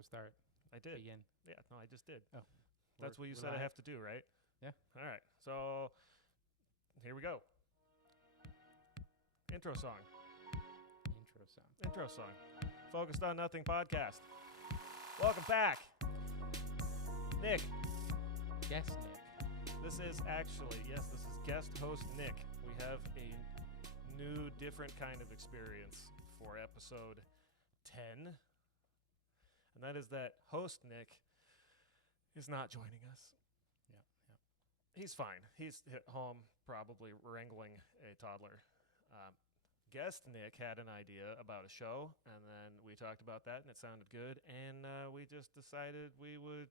So start. I did. Begin. Yeah, no, I just did. Oh. That's what you said I have to do, right? Yeah. All right. So here we go. Intro song. Intro song. Intro song. Focused on Nothing podcast. Welcome back. Nick. Guest Nick. This is guest host Nick. We have a new, different kind of experience for episode 10. And that is that host Nick is not joining us. Yeah. He's fine. He's at home probably wrangling a toddler. Guest Nick had an idea about a show, and then we talked about that, and it sounded good, and we just decided we would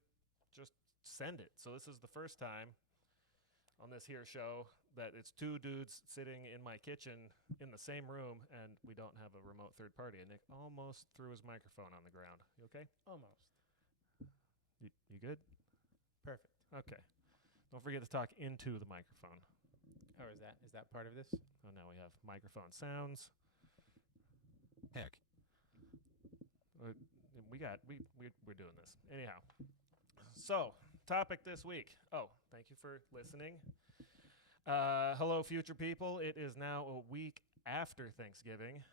just send it. So this is the first time on this here show that it's two dudes sitting in my kitchen in the same room, and we don't have a remote third party. And Nick almost threw his microphone on the ground. You okay? Almost. You good? Perfect. Okay. Don't forget to talk into the microphone. Oh, is that part of this? Oh, now we have microphone sounds. Heck. We're doing this. Anyhow. So, topic this week. Oh, thank you for listening. Hello, future people. It is now a week after Thanksgiving.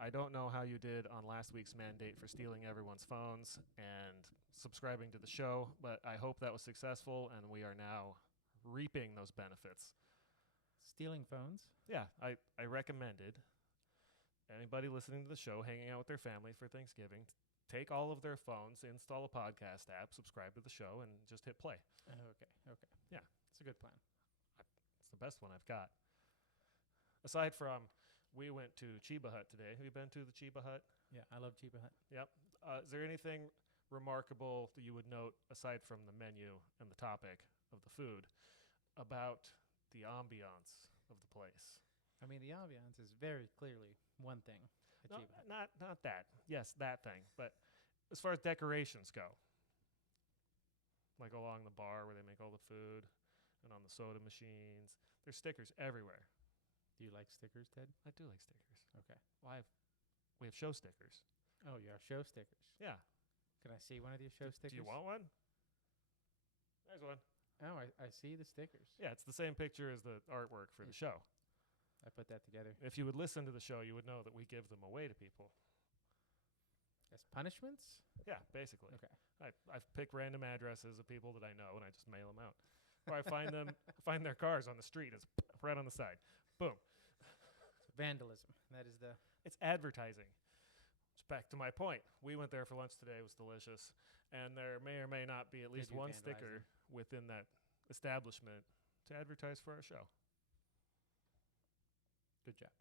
I don't know how you did on last week's mandate for stealing everyone's phones and subscribing to the show, but I hope that was successful, and we are now reaping those benefits. Stealing phones? Yeah, I recommended anybody listening to the show, hanging out with their family for Thanksgiving, take all of their phones, install a podcast app, subscribe to the show, and just hit play. Okay. Yeah. It's a good plan. It's the best one I've got. Aside from, we went to Chiba Hut today. Have you been to the Chiba Hut? Yeah, I love Chiba Hut. Yep. Is there anything remarkable that you would note, aside from the menu and the topic of the food, about the ambiance of the place? I mean, the ambiance is very clearly one thing at No, Chiba Hut. not that. Yes, that thing. But as far as decorations go, like along the bar where they make all the food and on the soda machines, there's stickers everywhere. Do you like stickers, Ted? I do like stickers. Okay. Well, we have show stickers. Oh, you have show stickers. Yeah. Can I see one of your show stickers? Do you want one? There's one. Oh, I see the stickers. Yeah, it's the same picture as the artwork for the show. I put that together. If you would listen to the show, you would know that we give them away to people. As punishments? Yeah, basically. Okay. I've picked random addresses of people that I know, and I just mail them out. Or I find their cars on the street. It's right on the side. Boom. Vandalism. That is the... It's advertising. It's back to my point. We went there for lunch today. It was delicious. And there may or may not be at least one sticker within that establishment to advertise for our show. Good job.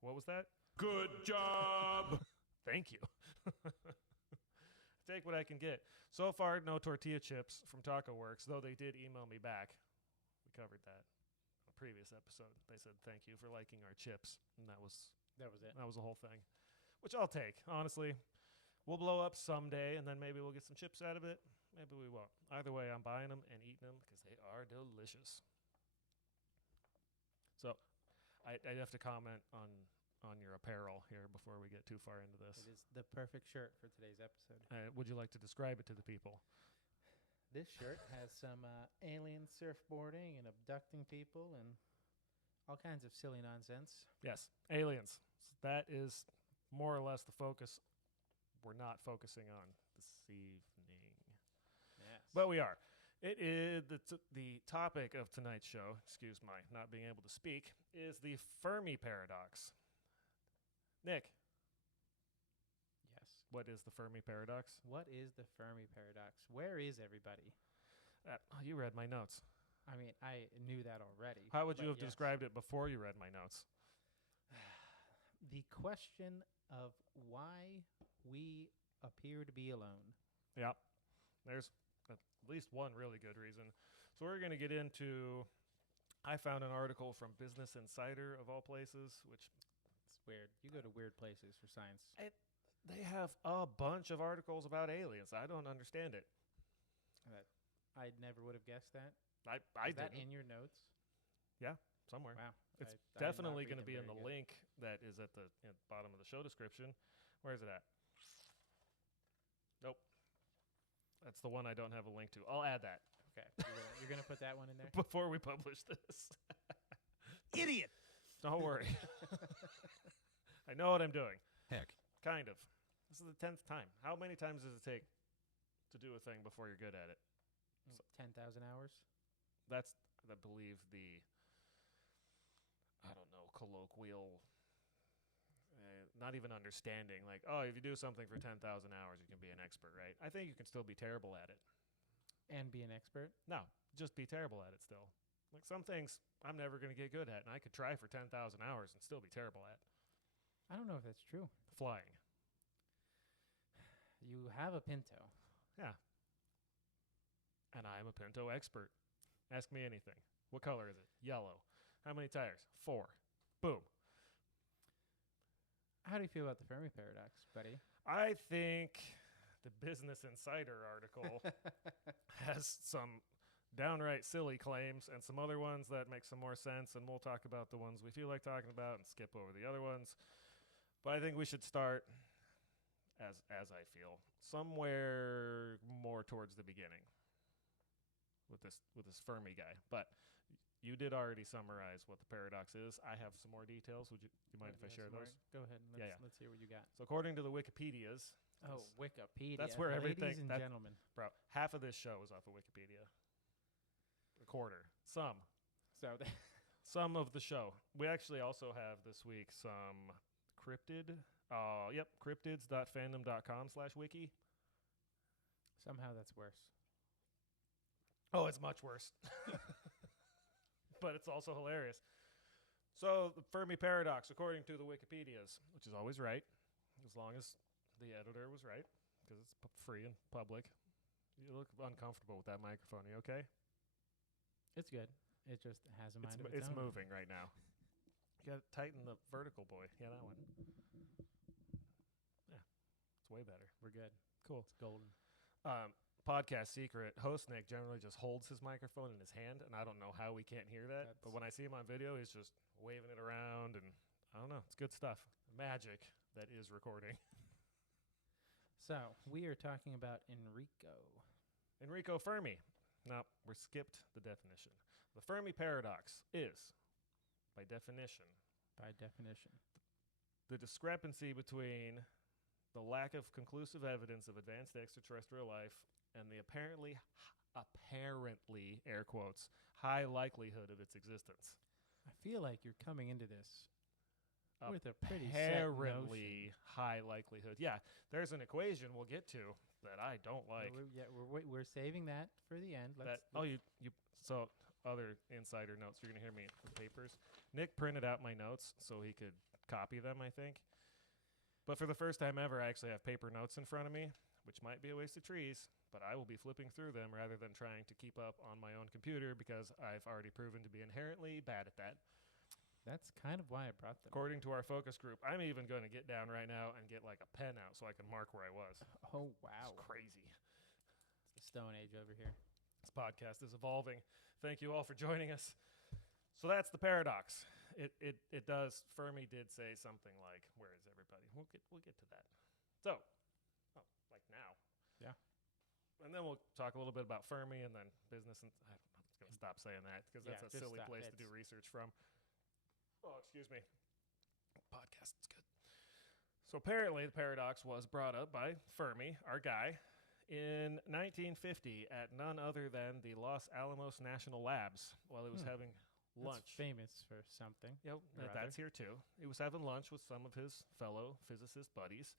What was that? Good job. Thank you. Take what I can get. So far, no tortilla chips from Taco Works, though they did email me back. We covered that in a previous episode. They said, thank you for liking our chips. And that was it. That was the whole thing, which I'll take. Honestly, we'll blow up someday, and then maybe we'll get some chips out of it. Maybe we won't. Either way, I'm buying them and eating them because they are delicious. So I'd have to comment on your apparel here before we get too far into this. It is the perfect shirt for today's episode. Would you like to describe it to the people? This shirt has some alien surfboarding and abducting people and all kinds of silly nonsense. Yes, aliens. So that is more or less the focus we're not focusing on this evening. Yes. But we are. It is the topic of tonight's show, excuse my not being able to speak, is the Fermi paradox. Nick. Yes. What is the Fermi paradox? What is the Fermi paradox? Where is everybody? You read my notes. I mean, I knew that already. How would you have described it before you read my notes? The question of why we appear to be alone. Yeah. There's at least one really good reason. So we're going to get into, I found an article from Business Insider of all places, which... It's weird. You go to weird places for science. They have a bunch of articles about aliens. I don't understand it. I never would have guessed that. I Is that didn't. in your notes? Yeah, somewhere. Wow. It's I definitely did not going to read be them in the very good. link that is at the bottom of the show description. Where is it at? That's the one I don't have a link to. I'll add that Okay. You're gonna put that one in there? before we publish this. Idiot. Don't worry. I know what I'm doing. Heck. Kind of. This is the 10th time. How many times does it take to do a thing before you're good at it? 10,000 hours. That's, I believe, the, I don't know, colloquial, not even understanding. Like, oh, if you do something for 10,000 hours, you can be an expert, right? I think you can still be terrible at it. And be an expert. No, just be terrible at it still. Like some things I'm never going to get good at, and I could try for 10,000 hours and still be terrible at. I don't know if that's true. Flying. You have a Pinto. Yeah. And I'm a Pinto expert. Ask me anything. What color is it? Yellow. How many tires? 4. Boom. How do you feel about the Fermi paradox, buddy? I think the Business Insider article has some downright silly claims and some other ones that make some more sense, and we'll talk about the ones we feel like talking about and skip over the other ones. But I think we should start, as I feel, somewhere more towards the beginning with this Fermi guy. But you did already summarize what the paradox is. I have some more details. Would you mind if I share those? Go ahead. Yeah. Let's hear what you got. So according to the Wikipedias, Oh, Wikipedia. that's where everything- Ladies and that- gentlemen. bro, half of this show is off of Wikipedia. A quarter. Some of the show. We actually also have this week some cryptid. Cryptids.fandom.com/wiki. somehow that's worse. Oh, it's much worse. But it's also hilarious. So the Fermi paradox, according to the Wikipedias, which is always right, as long as the editor was right, because it's free and public. You look uncomfortable with that microphone. You okay? It's good. It just has a mind of its It's own. moving right now. You got to tighten the vertical, boy. Yeah, that one. Yeah, it's way better. We're good. Cool. It's golden. Podcast secret, host Nick generally just holds his microphone in his hand, and I don't know how we can't hear that. But when I see him on video, he's just waving it around, and I don't know. It's good stuff. Magic that is recording. So we are talking about Enrico Fermi. No, we skipped the definition. The Fermi paradox is, by definition, the discrepancy between the lack of conclusive evidence of advanced extraterrestrial life and the apparently, air quotes, high likelihood of its existence. I feel like you're coming into this with a pretty set Apparently notion. high likelihood. Yeah, there's an equation we'll get to that I don't like. We're saving that for the end. So other insider notes. You're gonna hear me with papers. Nick printed out my notes so he could copy them, I think. But for the first time ever, I actually have paper notes in front of me, which might be a waste of trees, but I will be flipping through them rather than trying to keep up on my own computer because I've already proven to be inherently bad at that. That's kind of why I brought them. According to our focus group, I'm even going to get down right now and get like a pen out so I can mark where I was. Oh, wow. It's crazy. It's the Stone Age over here. This podcast is evolving. Thank you all for joining us. So that's the paradox. It does. Fermi did say something like, "Where is everybody?" We'll get to that. So, like now. Yeah. And then we'll talk a little bit about Fermi and then business. And I'm going to stop saying that because that's a silly place to do research from. Oh, excuse me. Podcast is good. So apparently the paradox was brought up by Fermi, our guy, in 1950 at none other than the Los Alamos National Labs while he was having lunch. That's famous for something. Yep, that's here too. He was having lunch with some of his fellow physicist buddies,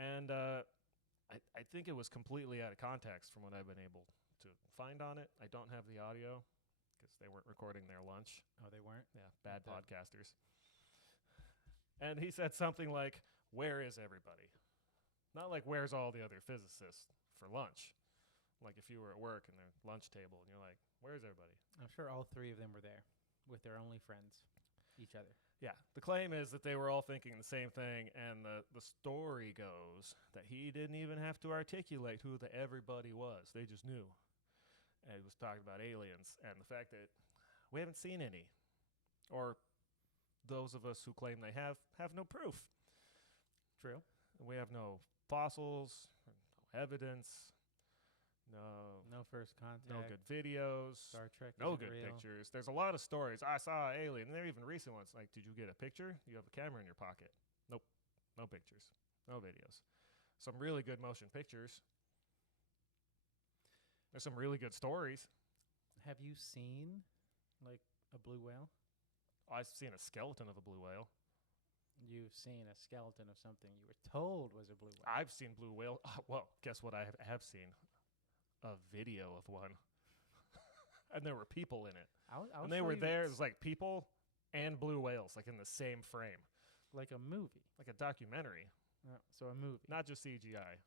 and I think it was completely out of context from what I've been able to find on it. I don't have the audio because they weren't recording their lunch. Oh, they weren't? Yeah, bad podcasters. And he said something like, "Where is everybody?" Not like, "Where's all the other physicists for lunch?" Like if you were at work and their lunch table and you're like, "Where's everybody?" I'm sure all three of them were there with their only friends, each other. Yeah, the claim is that they were all thinking the same thing, and the story goes that he didn't even have to articulate who the everybody was. They just knew. And he was talking about aliens and the fact that we haven't seen any. Or those of us who claim they have no proof. True. We have no fossils, no evidence. No First Contact. no good videos, Star Trek. no isn't good real. pictures. There's a lot of stories. I saw an alien, and they're even recent ones. Like, did you get a picture? You have a camera in your pocket. Nope. No pictures. No videos. Some really good motion pictures. There's some really good stories. Have you seen like a blue whale? I've seen a skeleton of a blue whale. You've seen a skeleton of something you were told was a blue whale. I've seen blue whale. Well, guess what I have seen? A video of one. And there were people in it. I'll And they show were you there. It was like people and blue whales, like in the same frame. like a movie. Like a documentary. So a movie. Not just CGI.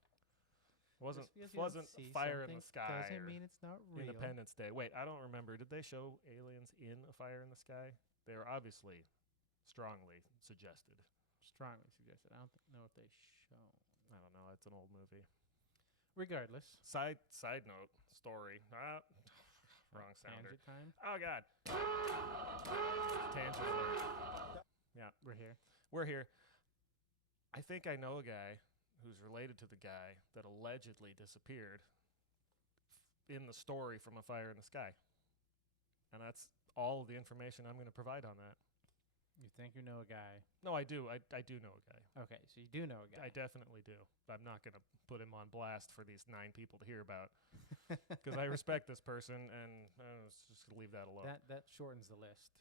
Just because you Wasn't don't see Fire in the something Sky doesn't or mean it's not real. Independence Day. Wait, I don't remember. Did they show aliens in A Fire in the Sky? They were obviously strongly suggested. Strongly suggested. I don't know if they show. I don't know. It's an old movie. Regardless. Side note story. Wrong sounder. Tangent time. Oh God. Tangent alert. Yeah, We're here. we're here. I think I know a guy who's related to the guy that allegedly disappeared in the story from A Fire in the Sky. And that's all the information I'm going to provide on that. You think you know a guy. No, I do. I do know a guy. Okay, so you do know a guy. I definitely do. I'm not going to put him on blast for these 9 people to hear about because I respect this person, and I was just going to leave that alone. That shortens the list.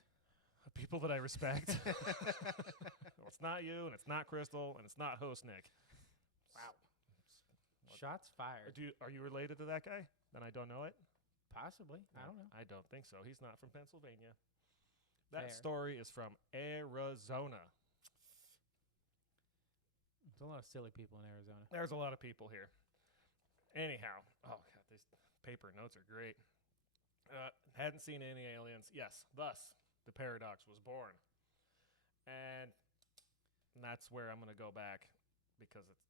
People that I respect. Well, it's not you, and it's not Crystal, and it's not host Nick. Wow. What? Shots fired. Are you related to that guy? Then I don't know it. Possibly. I No, don't know. I don't think so. He's not from Pennsylvania. That Fair. story is from Arizona. There's a lot of silly people in Arizona. There's a lot of people here. Anyhow, oh God, these paper notes are great. Hadn't seen any aliens. Yes, thus the paradox was born, and that's where I'm going to go back because it's.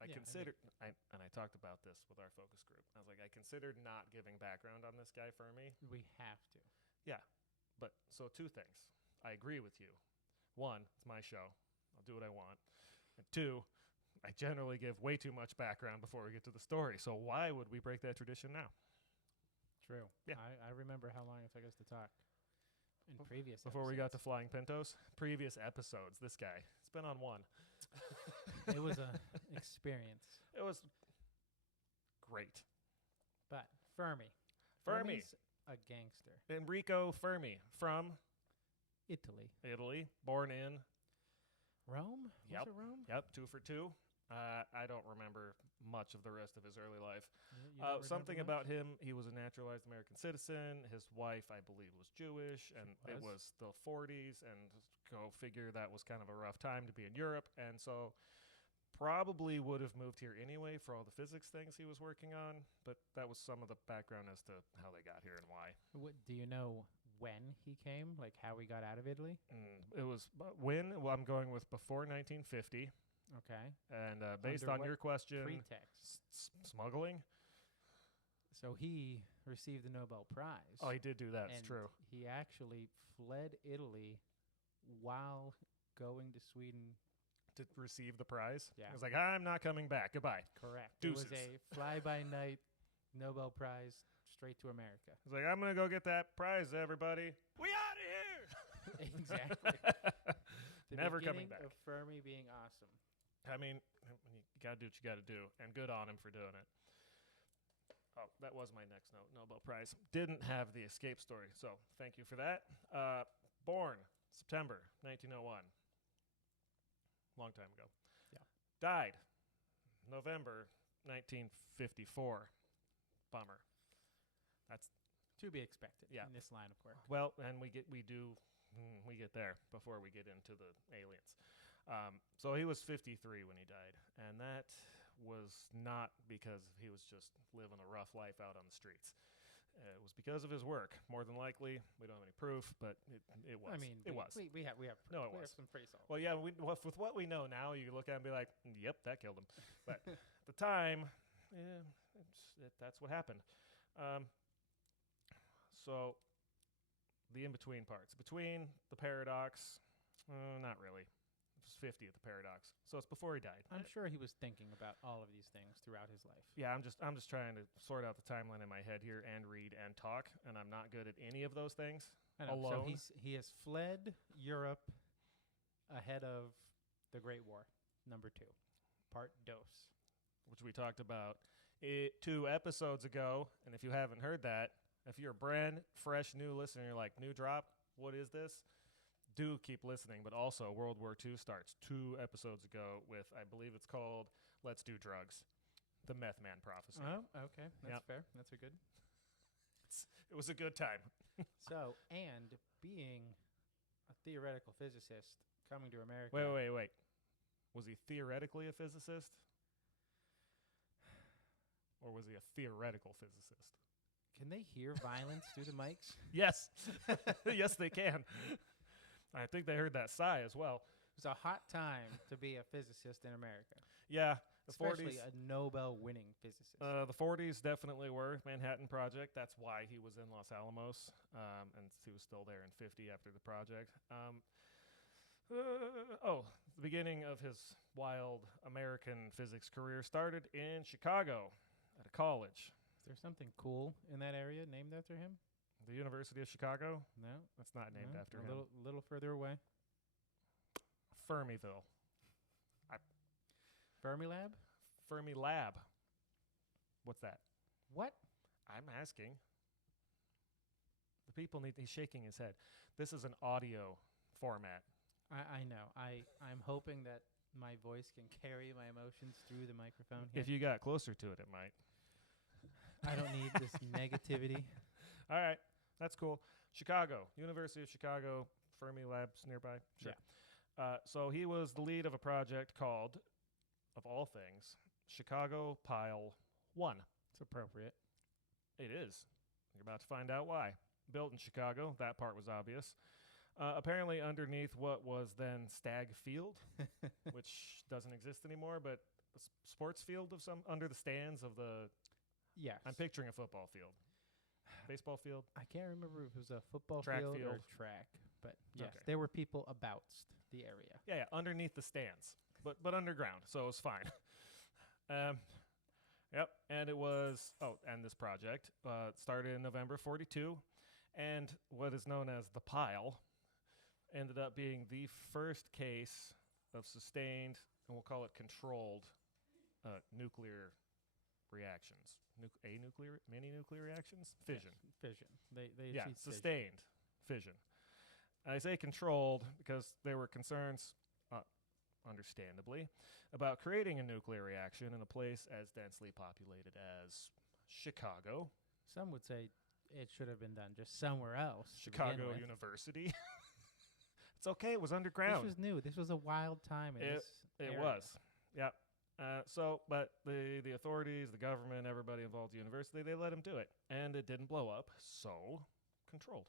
I Yeah, I considered, and I talked about this with our focus group. I was like, I considered not giving background on this guy Fermi. We have to. But so 2 things. I agree with you. 1, it's my show. I'll do what I want. And 2, I generally give way too much background before we get to the story. So why would we break that tradition now? True. Yeah. I remember how long it took us to talk in previous Before we got to episodes. Flying Pintos? Previous episodes, this guy. It's been on 1. It was an experience. It was great. But Fermi. Fermi. Fermi's a gangster. Enrico Fermi from Italy. Italy, born in, Rome? Yep. Was it Rome? 2 for 2. I don't remember much of the rest of his early life. You don't remember Something much? about him, he was a naturalized American citizen. His wife, I believe, was Jewish, and it was. was the 40s, and go figure that was kind of a rough time to be in Europe, and so probably would have moved here anyway for all the physics things he was working on, but that was some of the background as to how they got here and why. Do you know when he came? Like how he got out of Italy? It was when? Well, I'm going with before 1950, Okay. and based Under on what your question, Pretext. smuggling? So he received the Nobel Prize. Oh, he did do that. It's and true. He actually fled Italy while going to Sweden. To receive the prize. Yeah. He was like, I'm not coming back. Goodbye. Correct. Deuces. It was a fly-by-night Nobel Prize straight to America. He's like, I'm going to go get that prize, everybody. We out of here. Exactly. The Never coming beginning back. of Fermi being awesome. I mean, you got to do what you got to do, and good on him for doing it. Oh, that was my next note. Nobel Prize. Didn't have the escape story, so thank you for that. Born September 1901. Long time ago. Yeah. Died November 1954. Bummer. That's To be expected Yeah. in this line of work. well, and we get there before we get into the aliens. So he was 53 when he died, and that was not because he was just living a rough life out on the streets. It was because of his work, more than likely. We don't have any proof, but it was. I mean, it was. We have No, it we was. have some pretty solid. Well, yeah, with what we know now, you look at it and be like, yep, that killed him. But at the time, that's what happened. So the in-between parts. Between the paradox, not really. was 50 at the paradox. So it's before he died. I'm sure he was thinking about all of these things throughout his life. Yeah, I'm just trying to sort out the timeline in my head here and read and talk, and I'm not good at any of those things. I know. Alone. So he has fled Europe ahead of the Great War, number 2, part dos. Which we talked about 2 episodes ago. And if you haven't heard that, if you're a brand fresh new listener, you're like, new drop, what is this? Do keep listening. But also, World War II starts 2 episodes ago with, I believe it's called Let's Do Drugs, the Meth Man Prophecy. Oh, okay. That's Yep. fair. That's a good. It was a good time. So, and being a theoretical physicist coming to America. Wait. Was he theoretically a physicist? Or was he a theoretical physicist? Can they hear violence through the mics? Yes. Yes, they can. I think they heard that sigh as well. It's a hot time to be a physicist in America. Yeah, the Especially 40s. a Nobel-winning physicist. The 40s definitely were Manhattan Project. That's why he was in Los Alamos, and he was still there in 50 after the project. The beginning of his wild American physics career started in Chicago at a college. Is there something cool in that area named after him? The University of Chicago? No. That's not named after a him. little further away. Fermiville. Fermi Lab? Fermi Lab. What's that? What? I'm asking. The people need. He's shaking his head. This is an audio format. I know. I'm hoping that my voice can carry my emotions through the microphone here. If you got closer to it, it might. I don't need this negativity. All right, that's cool. Chicago, University of Chicago, Fermi Labs nearby. Sure. So he was the lead of a project called, of all things, Chicago Pile 1. It's appropriate. It is. You're about to find out why. Built in Chicago, that part was obvious. Apparently underneath what was then Stag Field, which doesn't exist anymore, but a sports field of some under the stands of the. Yes. I'm picturing a football field, baseball field. I can't remember if it was a football Track field or field. track, but yes, Okay. there were people about the area. Yeah, underneath the stands, but underground, so it was fine. Yep, and it was. And this project started in November '42, and what is known as the pile ended up being the first case of sustained, and we'll call it controlled, nuclear reactions. Many nuclear reactions? Fission. Yes, fission. They Yeah, achieved fission. sustained fission. I say controlled because there were concerns, understandably, about creating a nuclear reaction in a place as densely populated as Chicago. Some would say it should have been done just somewhere else. to begin Chicago with. University. It's okay. It was underground. This was new. This was a wild time in this It area. was. Yep. But the authorities, the government, everybody involved at the university, they let him do it. And it didn't blow up, so controlled.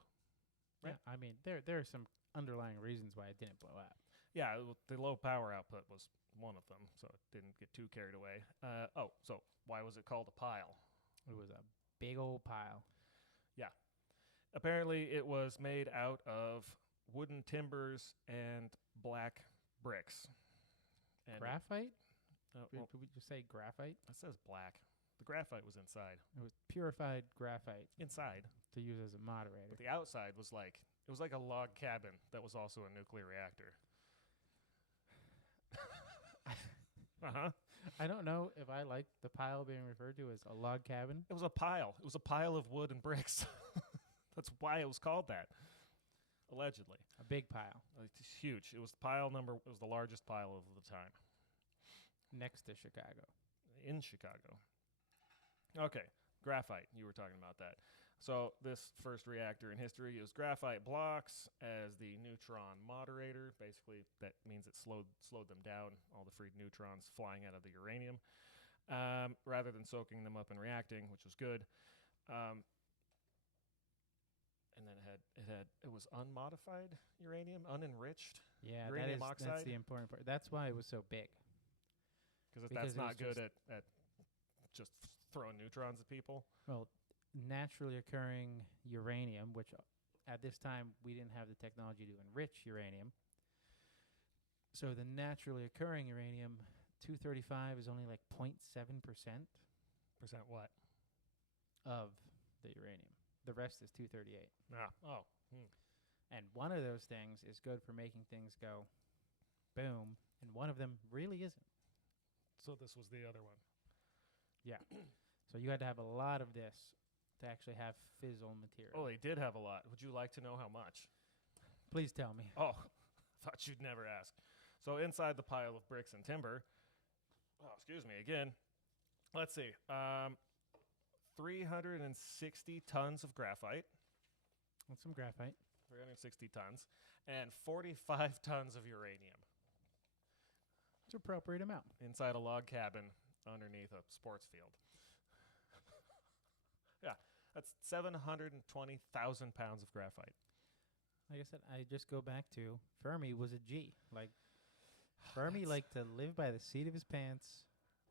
Right. Yeah, I mean, there are some underlying reasons why it didn't blow up. Yeah, the low power output was one of them, so it didn't get too carried away. So why was it called a pile? It was a big old pile. Apparently, it was made out of wooden timbers and black bricks. And Graphite? Well, Did we just say graphite? it says black. The graphite was inside. It was purified graphite Inside. to use as a moderator. But the outside was like, it was like a log cabin that was also a nuclear reactor. Uh-huh. I don't know if I like the pile being referred to as a log cabin. It was a pile. It was a pile of wood and bricks. That's why it was called that. Allegedly. A big pile It's huge. It was the largest pile of the time. next to Chicago. In Chicago. Okay, graphite. You were talking about that. So this first reactor in history used graphite blocks as the neutron moderator. Basically, that means it slowed them down, all the freed neutrons flying out of the uranium, rather than soaking them up and reacting, which was good. And then it was unmodified uranium, unenriched. Yeah, Uranium that's oxide? the important part. That's why it was so big. Because Because that's it not was good at just throwing neutrons at people. Well, naturally occurring uranium, which at this time we didn't have the technology to enrich uranium, So the naturally occurring uranium-235 is only like 0.7% Percent what? of the uranium. The rest is 238. Ah. Oh. And one of those things is good for making things go boom, and one of them really isn't. So this was the other one. Yeah. So you had to have a lot of this to actually have fissile material. Oh, they did have a lot. Would you like to know how much? Please tell me. Oh, thought you'd never ask. So inside the pile of bricks and timber, excuse me again, let's see, 360 tons of graphite, That's some graphite. 360 tons, and 45 tons of uranium It's an appropriate amount. inside a log cabin underneath a sports field. Yeah, that's 720,000 pounds of graphite. Like I said, I just go back to Fermi was a G. Like, Fermi liked to live by the seat of his pants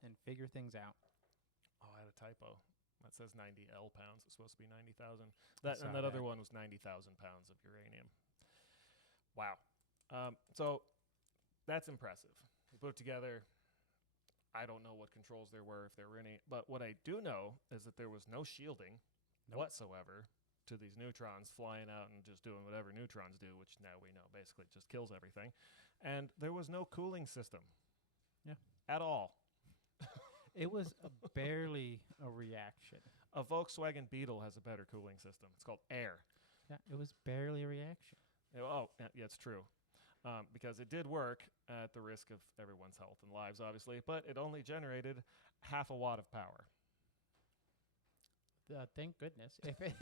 and figure things out. Oh, I had a typo. That says 90 L pounds. It's supposed to be 90,000. Saw And that other that. one was 90,000 pounds of uranium. Wow. So that's impressive. You put it together. I don't know what controls there were, if there were any. But what I do know is that there was no shielding whatsoever to these neutrons flying out and just doing whatever neutrons do, which now we know basically just kills everything. And there was no cooling system. Yeah. At all. It was barely a reaction. A Volkswagen Beetle has a better cooling system. It's called air. Yeah, it was barely a reaction. Yeah, it's true. Because it did work at the risk of everyone's health and lives, obviously, but it only generated half a watt of power. Thank goodness. If it,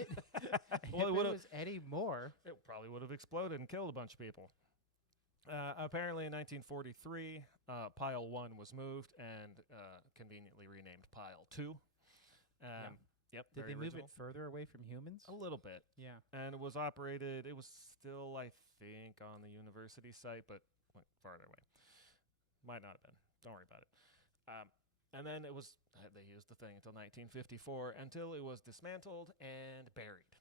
Well, it if it would've- was any more, It probably would have exploded and killed a bunch of people. Apparently, in 1943, Pile 1 was moved and conveniently renamed Pile 2. Yep. did very they move original. it further away from humans? A little bit. Yeah. And it was operated, it was still, I think, on the university site, but went farther away. Might not have been. Don't worry about it. And then it was, they used the thing until 1954, until it was dismantled and buried.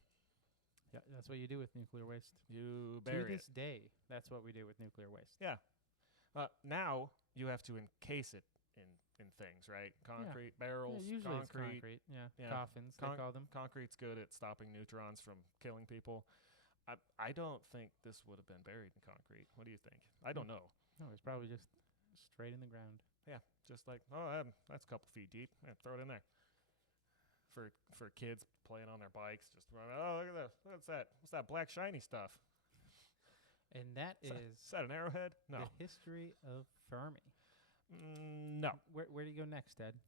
Yeah, that's what you do with nuclear waste. You To bury this day, that's what we do with nuclear waste. it. Yeah. Now you have to encase it in things, right? Concrete barrels, Yeah, usually concrete. it's concrete. Yeah, Yeah. coffins, they call them. Concrete's good at stopping neutrons from killing people. I don't think this would have been buried in concrete. What do you think? I don't know. No, it's probably just straight in the ground. Yeah, just like, that's a couple feet deep. Yeah, throw it in there. For kids playing on their bikes, just run. Oh, look at that! What's that? What's that black shiny stuff? And that Is is that an arrowhead? No, the history of Fermi. no. Where do you go next, Ed?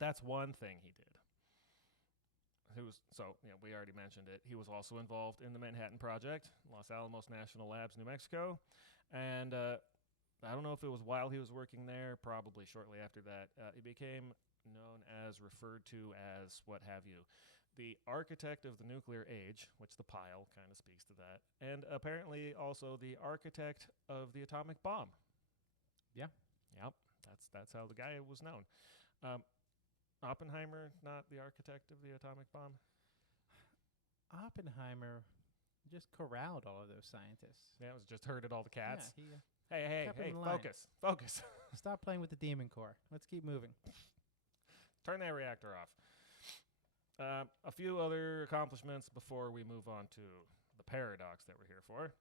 That's one thing he did. We already mentioned it. He was also involved in the Manhattan Project, Los Alamos National Labs, New Mexico, and I don't know if it was while he was working there, probably shortly after that. He became known as, referred to as, what have you, the architect of the nuclear age, which the pile kind of speaks to that, and apparently also the architect of the atomic bomb. Yeah. Yep, that's how the guy was known. Oppenheimer, not the architect of the atomic bomb? Oppenheimer just corralled all of those scientists. Yeah, it was just herded all the cats. Yeah, Hey, kept 'em in line. focus. stop playing with the demon core. Let's keep moving. Turn that reactor off. A few other accomplishments before we move on to the paradox that we're here for.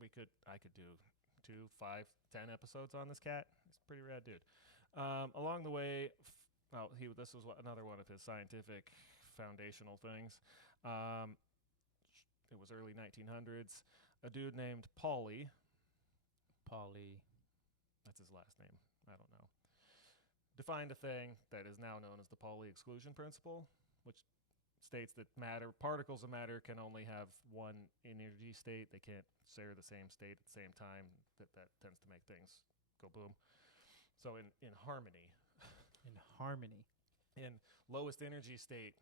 Because I could do 2, 5, 10 episodes on this cat. He's a pretty rad dude. Along the way, this was another one of his scientific foundational things. It was early 1900s. A dude named Pauli. That's his last name. I don't know. Defined a thing that is now known as the Pauli exclusion principle, which states that particles of matter can only have one energy state. They can't share the same state at the same time. That tends to make things go boom. So in harmony. In lowest energy state,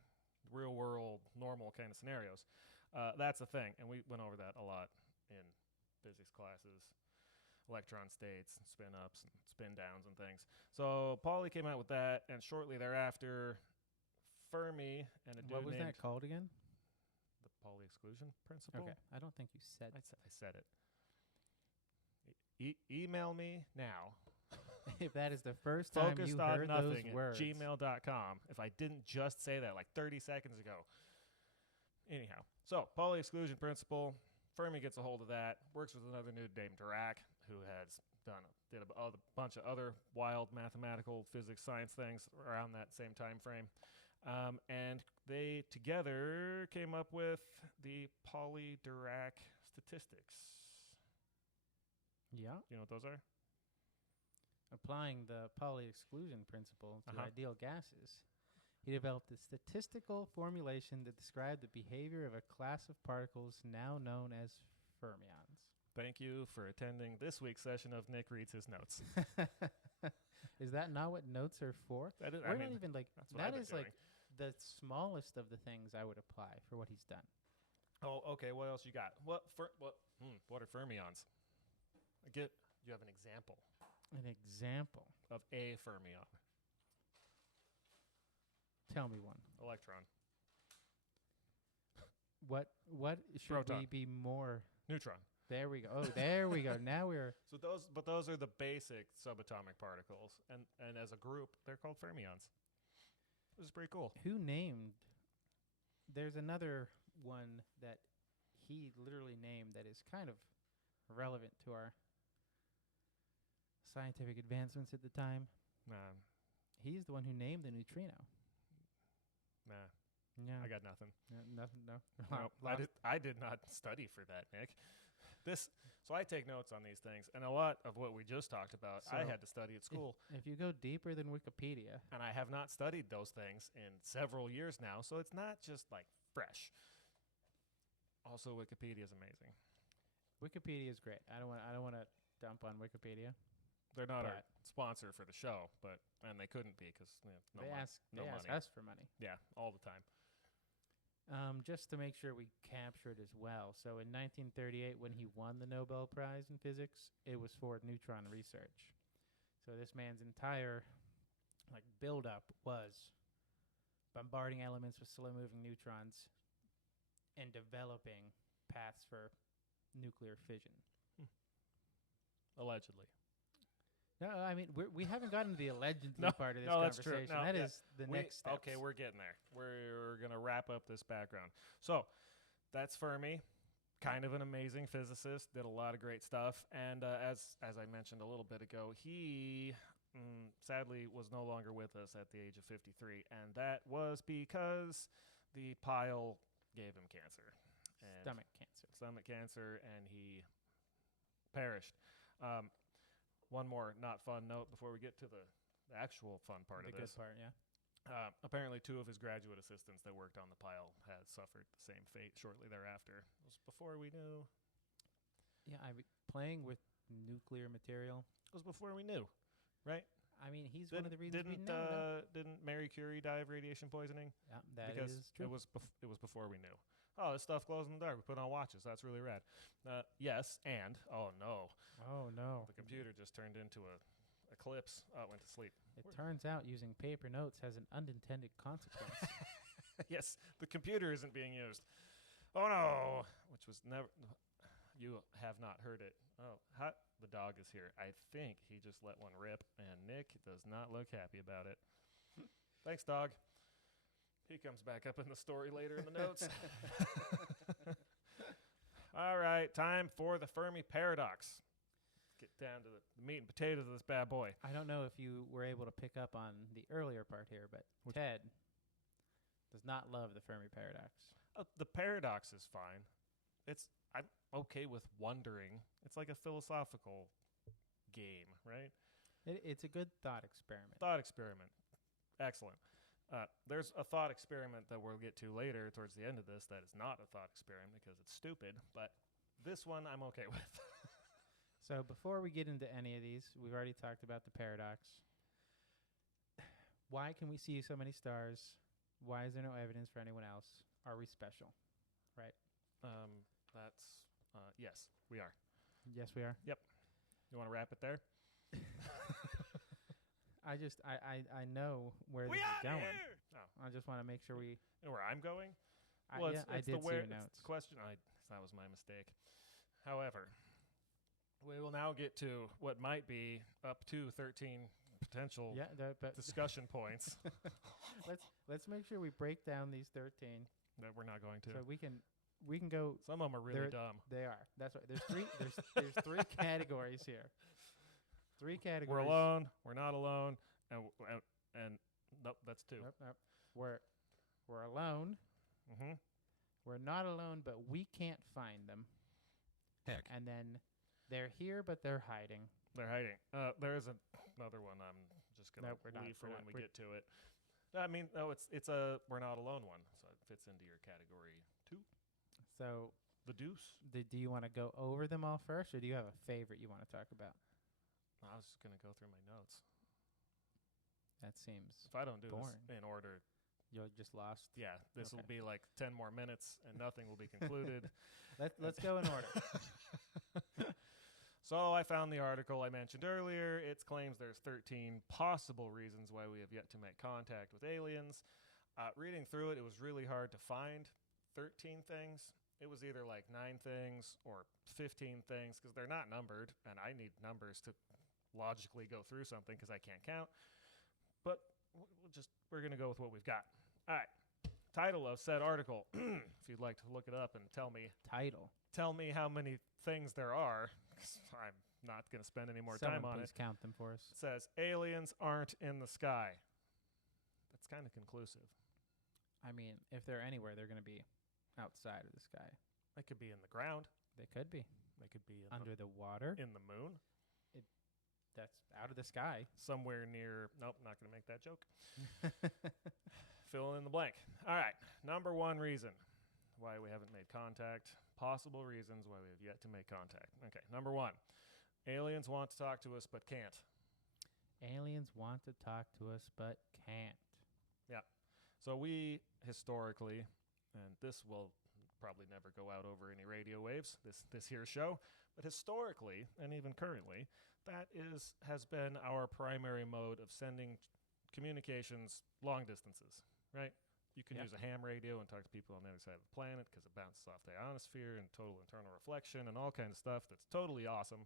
real world, normal kind of scenarios, that's a thing. And we went over that a lot in physics classes. Electron states, and spin ups, and spin downs, and things. So Pauli came out with that, and shortly thereafter, Fermi and a dude What was named that called again? the Pauli exclusion principle. Okay, I don't think you said. I said it. email me now. If that is the first time you heard those words. Gmail.com. If I didn't just say that like 30 seconds ago. Anyhow, so Pauli exclusion principle. Fermi gets a hold of that. Works with another dude named Dirac, who did a bunch of other wild mathematical physics science things around that same time frame. And they together came up with the Pauli-Dirac statistics. Yeah. You know what those are? Applying the Pauli exclusion principle to ideal gases, he developed a statistical formulation that described the behavior of a class of particles now known as fermions. Thank you for attending this week's session of Nick Reads His Notes. Is that not what notes are for? That is, We're not even like that is like the smallest of the things I would apply for what he's done. Oh, okay. What else you got? What are fermions? You have an example. An example of a fermion. Tell me one. Electron. What should Proton. we be more? Neutron. There we go. Oh, there we go. Now we're those are the basic subatomic particles, and as a group, they're called fermions. This is pretty cool. Who named? There's another one that he literally named that is kind of relevant to our scientific advancements at the time. Nah. He's the one who named the neutrino. Nah. Yeah. I got nothing. Nothing. No. Nope. I did not study for that, Nick. So I take notes on these things, and a lot of what we just talked about, I had to study at school. If you go deeper than Wikipedia, and I have not studied those things in several years now, so it's not just like fresh. Also, Wikipedia is amazing. Wikipedia is great. I don't want to dump on Wikipedia. They're not our sponsor for the show, and they couldn't be because they ask us for money. Yeah, all the time. Just to make sure we capture it as well. So in 1938, when he won the Nobel Prize in Physics, it was for neutron research. So this man's entire build-up was bombarding elements with slow-moving neutrons and developing paths for nuclear fission. Allegedly. No, I mean we haven't gotten to the allegedly part of this that's conversation. true. No, that is the next step. Okay, we're getting there. We're gonna wrap up this background. So that's Fermi, kind of an amazing physicist. Did a lot of great stuff, and as I mentioned a little bit ago, he sadly was no longer with us at the age of 53, and that was because the pile gave him cancer, stomach cancer, and he perished. One more not fun note before we get to the actual fun part of this. The good part, yeah. Apparently, 2 of his graduate assistants that worked on the pile had suffered the same fate shortly thereafter. It was before we knew. Yeah, playing with nuclear material. It was before we knew, right? I mean, he's one of the reasons we know. Didn't Marie Curie die of radiation poisoning? Yeah, that is true. It was before we knew. Oh, this stuff glows in the dark. We put on watches. That's really rad. Yes, and oh no. The computer just turned into a eclipse. Oh, it went to sleep. It turns out using paper notes has an unintended consequence. Yes, the computer isn't being used. Oh no, which was never. You have not heard it. Oh, the dog is here. I think he just let one rip, and Nick does not look happy about it. Thanks, dog. He comes back up in the story later in the notes. All right, time for the Fermi paradox. Get down to the meat and potatoes of this bad boy. I don't know if you were able to pick up on the earlier part here, but Ted does not love the Fermi paradox. The paradox is fine. I'm okay with wondering. It's like a philosophical game, right? It's a good thought experiment. Excellent. There's a thought experiment that we'll get to later towards the end of this that is not a thought experiment because it's stupid, but this one I'm okay with. So before we get into any of these, we've already talked about the paradox. Why can we see so many stars? Why is there no evidence for anyone else? Are we special? Right? Yes, we are. Yes, we are. Yep. You want to wrap it there? I know where this is going. Here! Oh. I just want to make sure we. You know where I'm going? I did see your notes. The question. That was my mistake. However, We will now get to what might be up to 13 potential Yeah, but discussion points let's make sure we break down these 13 that we're not going to. so we can go. Some of them are really dumb. They are. That's right. There's three categories here. Three categories. We're alone. We're not alone. And nope, that's two. Nope. We're alone. Mm-hmm. We're not alone, but we can't find them. Heck. And then they're here, but they're hiding. They're hiding. There is another one. I'm just gonna Nope, we're not. leave for We're when not. we get to it. I mean, no, it's a we're not alone one, so it fits into your category 2. So, The deuce. do you want to go over them all first, or do you have a favorite you want to talk about? I was just gonna go through my notes. That seems If I don't do boring. this in order, You're just lost. yeah, this will Okay. be like 10 more minutes and nothing will be concluded. Let's go in order. So I found the article I mentioned earlier. It claims there's 13 possible reasons why we have yet to make contact with aliens. Reading through it, it was really hard to find 13 things. It was either like 9 things or 15 things because they're not numbered, and I need numbers to logically go through something because I can't count. But we're going to go with what we've got. All right. Title of said article, if you'd like to look it up and tell me how many things there are, 'cause I'm not going to spend any more time on it. Please count them for us. It says, aliens aren't in the sky. That's kind of conclusive. I mean, if they're anywhere, they're going to be outside of the sky. They could be in the ground. They could be They could be under the water. in the moon. That's out of the sky. Somewhere near. Nope, not going to make that joke. Fill in the blank. All right. Number 1 reason why we haven't made contact. Possible reasons why we have yet to make contact. Okay. Number 1. Aliens want to talk to us but can't. Aliens want to talk to us but can't. So we historically, and this will probably never go out over any radio waves, this here show, but historically and even currently, that has been our primary mode of sending communications long distances, right? You can use a ham radio and talk to people on the other side of the planet because it bounces off the ionosphere and total internal reflection and all kinds of stuff that's totally awesome.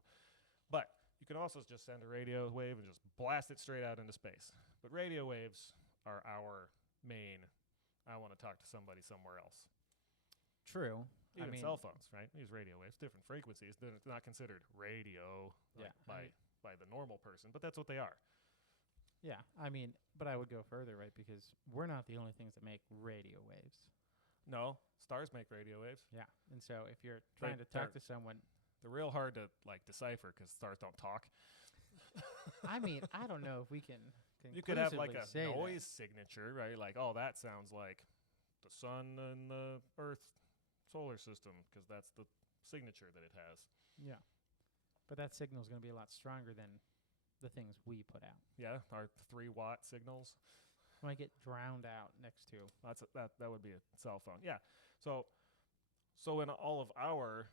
But you can also just send a radio wave and just blast it straight out into space. But radio waves are our main, I want to talk to somebody somewhere else. True. Even I mean, cell phones, right? Use radio waves, different frequencies. They're not considered radio by the normal person, but that's what they are. Yeah, I mean, but I would go further, right? Because we're not the only things that make radio waves. No, stars make radio waves. Yeah, and so if you're trying to talk to someone, They're real hard to like decipher because stars don't talk. I mean, I don't know if we can. You could have like a say noise signature, right? Like, oh, that sounds like the sun and the Earth solar system because that's the signature that it has. Yeah, but that signal is going to be a lot stronger than the things we put out. Yeah, our 3-watt signals. Might get drowned out next to. That would be a cell phone. Yeah. So in all of our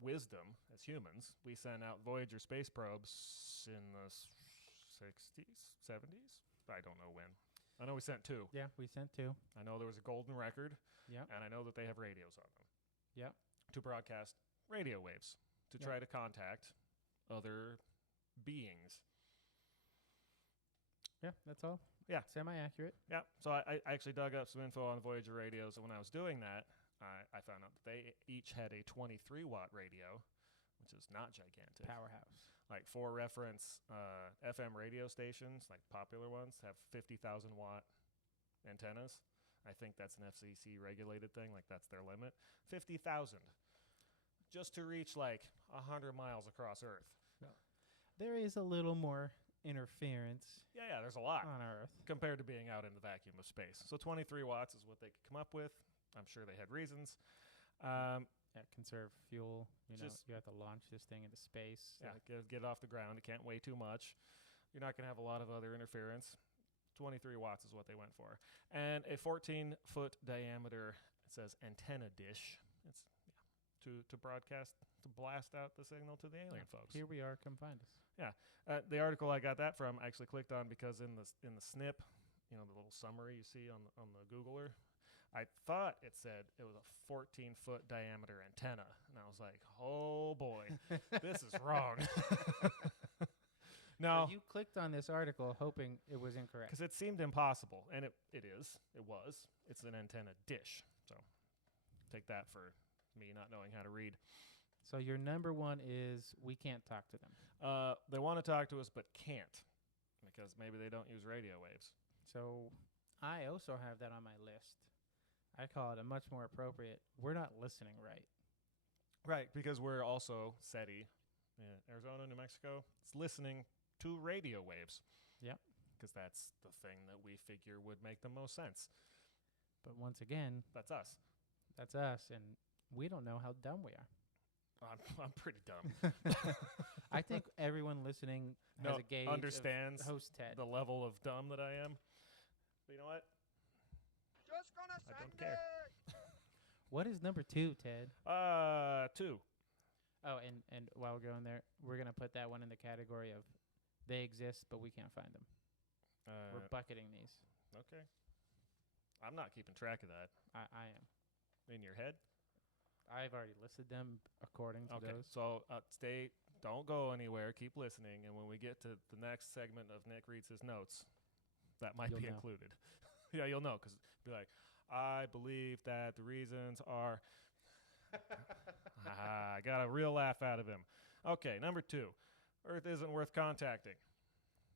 wisdom as humans, we sent out Voyager space probes in the 60s, 70s. I don't know when. I know we sent 2. Yeah, we sent 2. I know there was a golden record. Yep. And I know that they have radios on them. Yep. To broadcast radio waves to try to contact other beings. Yeah, that's all. Yeah. Semi-accurate. Yeah. So I actually dug up some info on Voyager radios, and when I was doing that, I found out that they each had a 23-watt radio, which is not gigantic. Powerhouse. Like, for reference, FM radio stations, like popular ones, have 50,000-watt antennas. I think that's an FCC regulated thing. Like, that's their limit. 50,000. Just to reach, like, 100 miles across Earth. There is a little more interference Yeah, there's a lot on Earth. compared to being out in the vacuum of space. So 23 watts is what they could come up with. I'm sure they had reasons. Yeah, conserve fuel. You know, Just- you have to launch this thing into space. Yeah, get it off the ground. It can't weigh too much. You're not going to have a lot of other interference. 23 watts is what they went for. And a 14-foot diameter, it says antenna dish. It's to broadcast, to blast out the signal to the alien folks. Here we are. Come find us. The article I got that from, I actually clicked on because in the snip, the little summary you see on the Googler, I thought it said it was a 14-foot diameter antenna, and I was like, "Oh boy, this is wrong." No, So you clicked on this article hoping it was incorrect. because it seemed impossible, and it is. It was. It's an antenna dish. So take that for me not knowing how to read. So your number one is we can't talk to them. They want to talk to us, but can't because maybe they don't use radio waves. So I also have that on my list. I call it a much more appropriate. We're not listening right. Right, because we're also SETI, Arizona, New Mexico. It's listening to radio waves. Yep. Because that's the thing that we figure would make the most sense. But once again, That's us. that's us, and we don't know how dumb we are. I'm pretty dumb. I think everyone listening has No, a gauge understands of host Ted. the level of dumb that I am. But you know what? Just gonna I send don't care. it. What is number 2, Ted? 2. Oh, and while we're going there, we're going to put that one in the category of they exist, but we can't find them. We're bucketing these. Okay. I'm not keeping track of that. I am. In your head? I've already listed them according to Okay. those. So don't go anywhere. Keep listening. And when we get to the next segment of Nick reads his notes, that might You'll be know. included. Yeah, you'll know because be like, I believe that the reasons are. I got a real laugh out of him. Okay, number 2. Earth isn't worth contacting.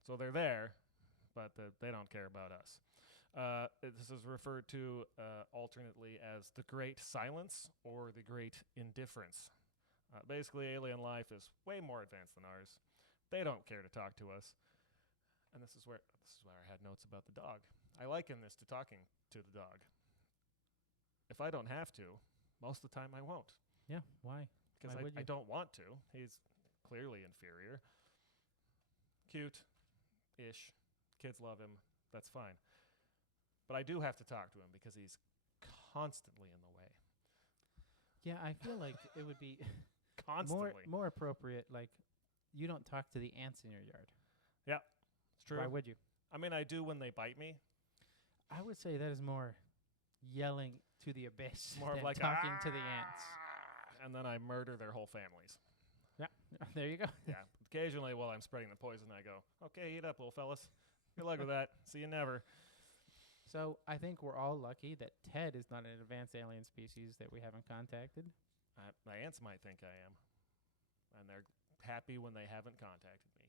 So they're there, but they don't care about us. This is referred to alternately as the Great Silence or the Great Indifference. Basically, alien life is way more advanced than ours. They don't care to talk to us. And this is where I had notes about the dog. I liken this to talking to the dog. If I don't have to, most of the time I won't. Yeah, why? Because Why would I you? don't want to. He's clearly inferior. Cute-ish. Kids love him. That's fine. But I do have to talk to him because he's constantly in the way. Yeah, I feel like it would be Constantly. more appropriate. Like, you don't talk to the ants in your yard. It's true. Why would you? I mean, I do when they bite me. I would say that is more yelling to the abyss More of than like talking to the ants. And then I murder their whole families. Yeah, there you go. Yeah. Occasionally, while I'm spreading the poison, I go, "Okay, eat up, little fellas. Good luck with that. See you never." So I think we're all lucky that Ted is not an advanced alien species that we haven't contacted. My aunts might think I am, and they're happy when they haven't contacted me.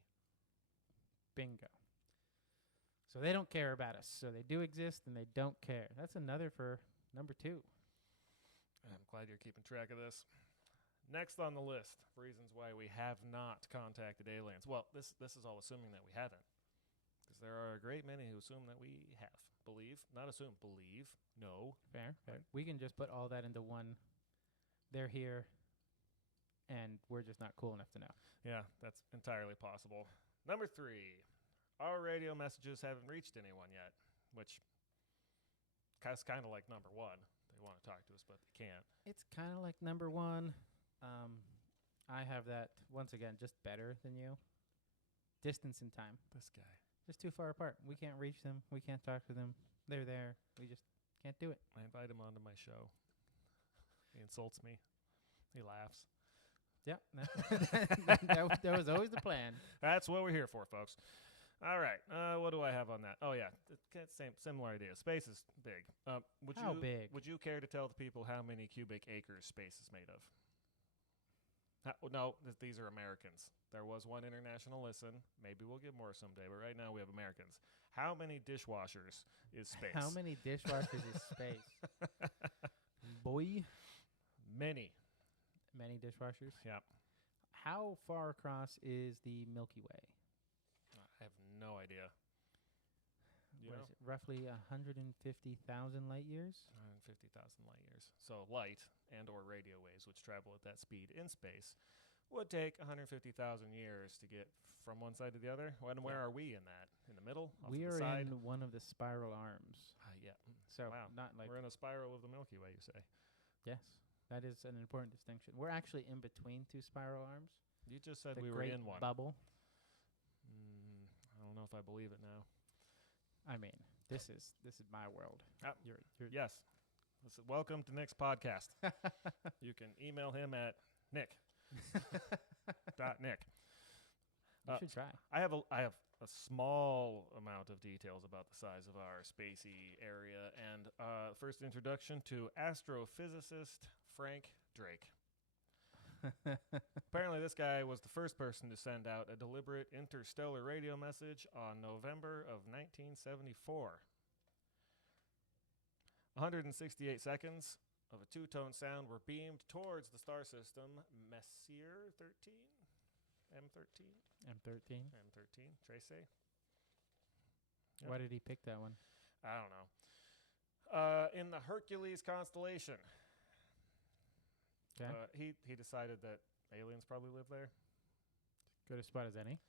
Bingo. So they don't care about us. So they do exist and they don't care. That's another for number 2. I'm glad you're keeping track of this. Next on the list, reasons why we have not contacted aliens. Well, this is all assuming that we haven't, because there are a great many who assume that we have. Not assume, believe, no. Fair. We can just put all that into one. They're here, and we're just not cool enough to know. Yeah, that's entirely possible. Number 3, our radio messages haven't reached anyone yet, which is kind of like number 1. They want to talk to us, but they can't. It's kind of like number 1. I have that, once again, just better than you. Distance and time. This guy. Just too far apart. We can't reach them. We can't talk to them. They're there. We just can't do it. I invite him onto my show. He insults me. He laughs. Yeah. That was always the plan. That's what we're here for, folks. All right. What do I have on that? Oh, yeah. Similar idea. Space is big. How big? Would you care to tell the people how many cubic acres space is made of? No, these are Americans. There was one international listen. Maybe we'll get more someday, but right now we have Americans. How many dishwashers is space? How many dishwashers is space? Boy. Many. Many dishwashers? Yeah. How far across is the Milky Way? I have no idea. You What know? is it, roughly 150,000 light years? 150,000 light years. So light and or radio waves, which travel at that speed in space, would take 150,000 years to get from one side to the other. Where are we in that? In the middle? Off We to the are side? in one of the spiral arms. Yeah. So Wow. not like, We're in a spiral of the Milky Way, you say. yes, that is an important distinction. We're actually in between 2 spiral arms. You just said The we were great in one. bubble. I don't know if I believe it now. I mean, this is my world. Ah, You're Yes. Welcome to Nick's podcast. You can email him at nick.nick. You should try. I have a small amount of details about the size of our spacey area, and first introduction to astrophysicist Frank Drake. Apparently, this guy was the first person to send out a deliberate interstellar radio message on November of 1974. 168 seconds of a two-tone sound were beamed towards the star system Messier 13? M13? M13. M13, Trace. Yep. Why did he pick that one? I don't know. In the Hercules constellation. Okay. He decided that aliens probably live there. Good a spot as any.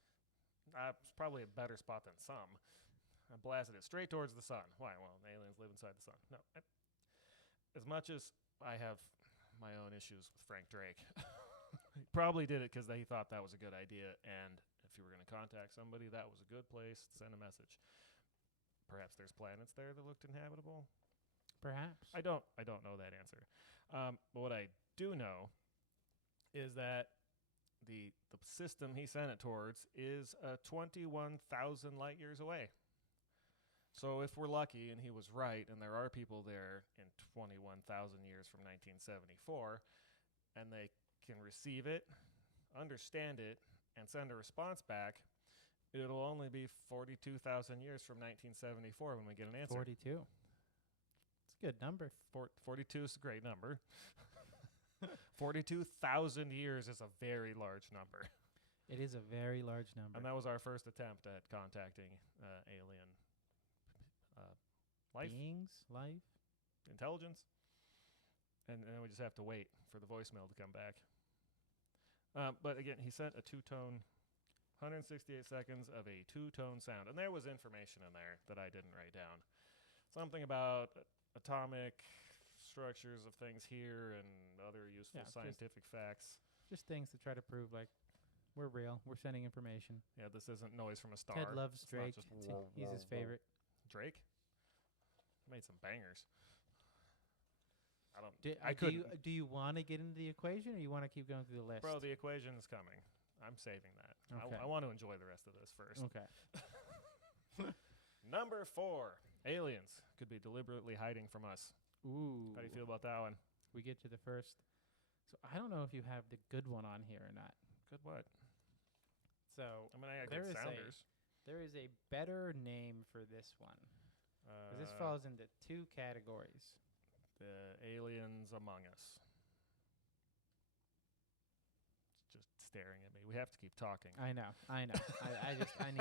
It's probably a better spot than some. I blasted it straight towards the sun. Why? Well, aliens live inside the sun. No. As much as I have my own issues with Frank Drake, he probably did it because he thought that was a good idea, and if you were going to contact somebody, that was a good place to send a message. Perhaps there's planets there that looked inhabitable. Perhaps. I don't know that answer. But what I do know is that the system he sent it towards is 21,000 light years away. So if we're lucky and he was right, and there are people there in 21,000 years from 1974, and they can receive it, understand it, and send a response back, it'll only be 42,000 years from 1974 when we get an answer. 42. It's a good number. 42 is a great number. 42,000 years is a very large number. It is a very large number. And that was our first attempt at contacting alien life. Beings? Life? Intelligence. And then we just have to wait for the voicemail to come back. But again, he sent a two-tone, 168 seconds of a two-tone sound. And there was information in there that I didn't write down. Something about atomic structures of things here and other useful scientific facts. Just things to try to prove, like, we're real. We're sending information. Yeah, this isn't noise from a star. Ted loves It's not Drake. just He's his favorite. Drake? Made some bangers. Do you want to get into the equation, or you want to keep going through the list? Bro, the equation is coming. I'm saving that. Okay. I want to enjoy the rest of this first. Okay. Number 4. Aliens could be deliberately hiding from us. Ooh. How do you feel about that one? We get to the first. So I don't know if you have the good one on here or not. Good what? So I mean, I got good sounders. There is a better name for this one. 'Cause this falls into two categories. The aliens among us. It's just staring at me. We have to keep talking. I know. I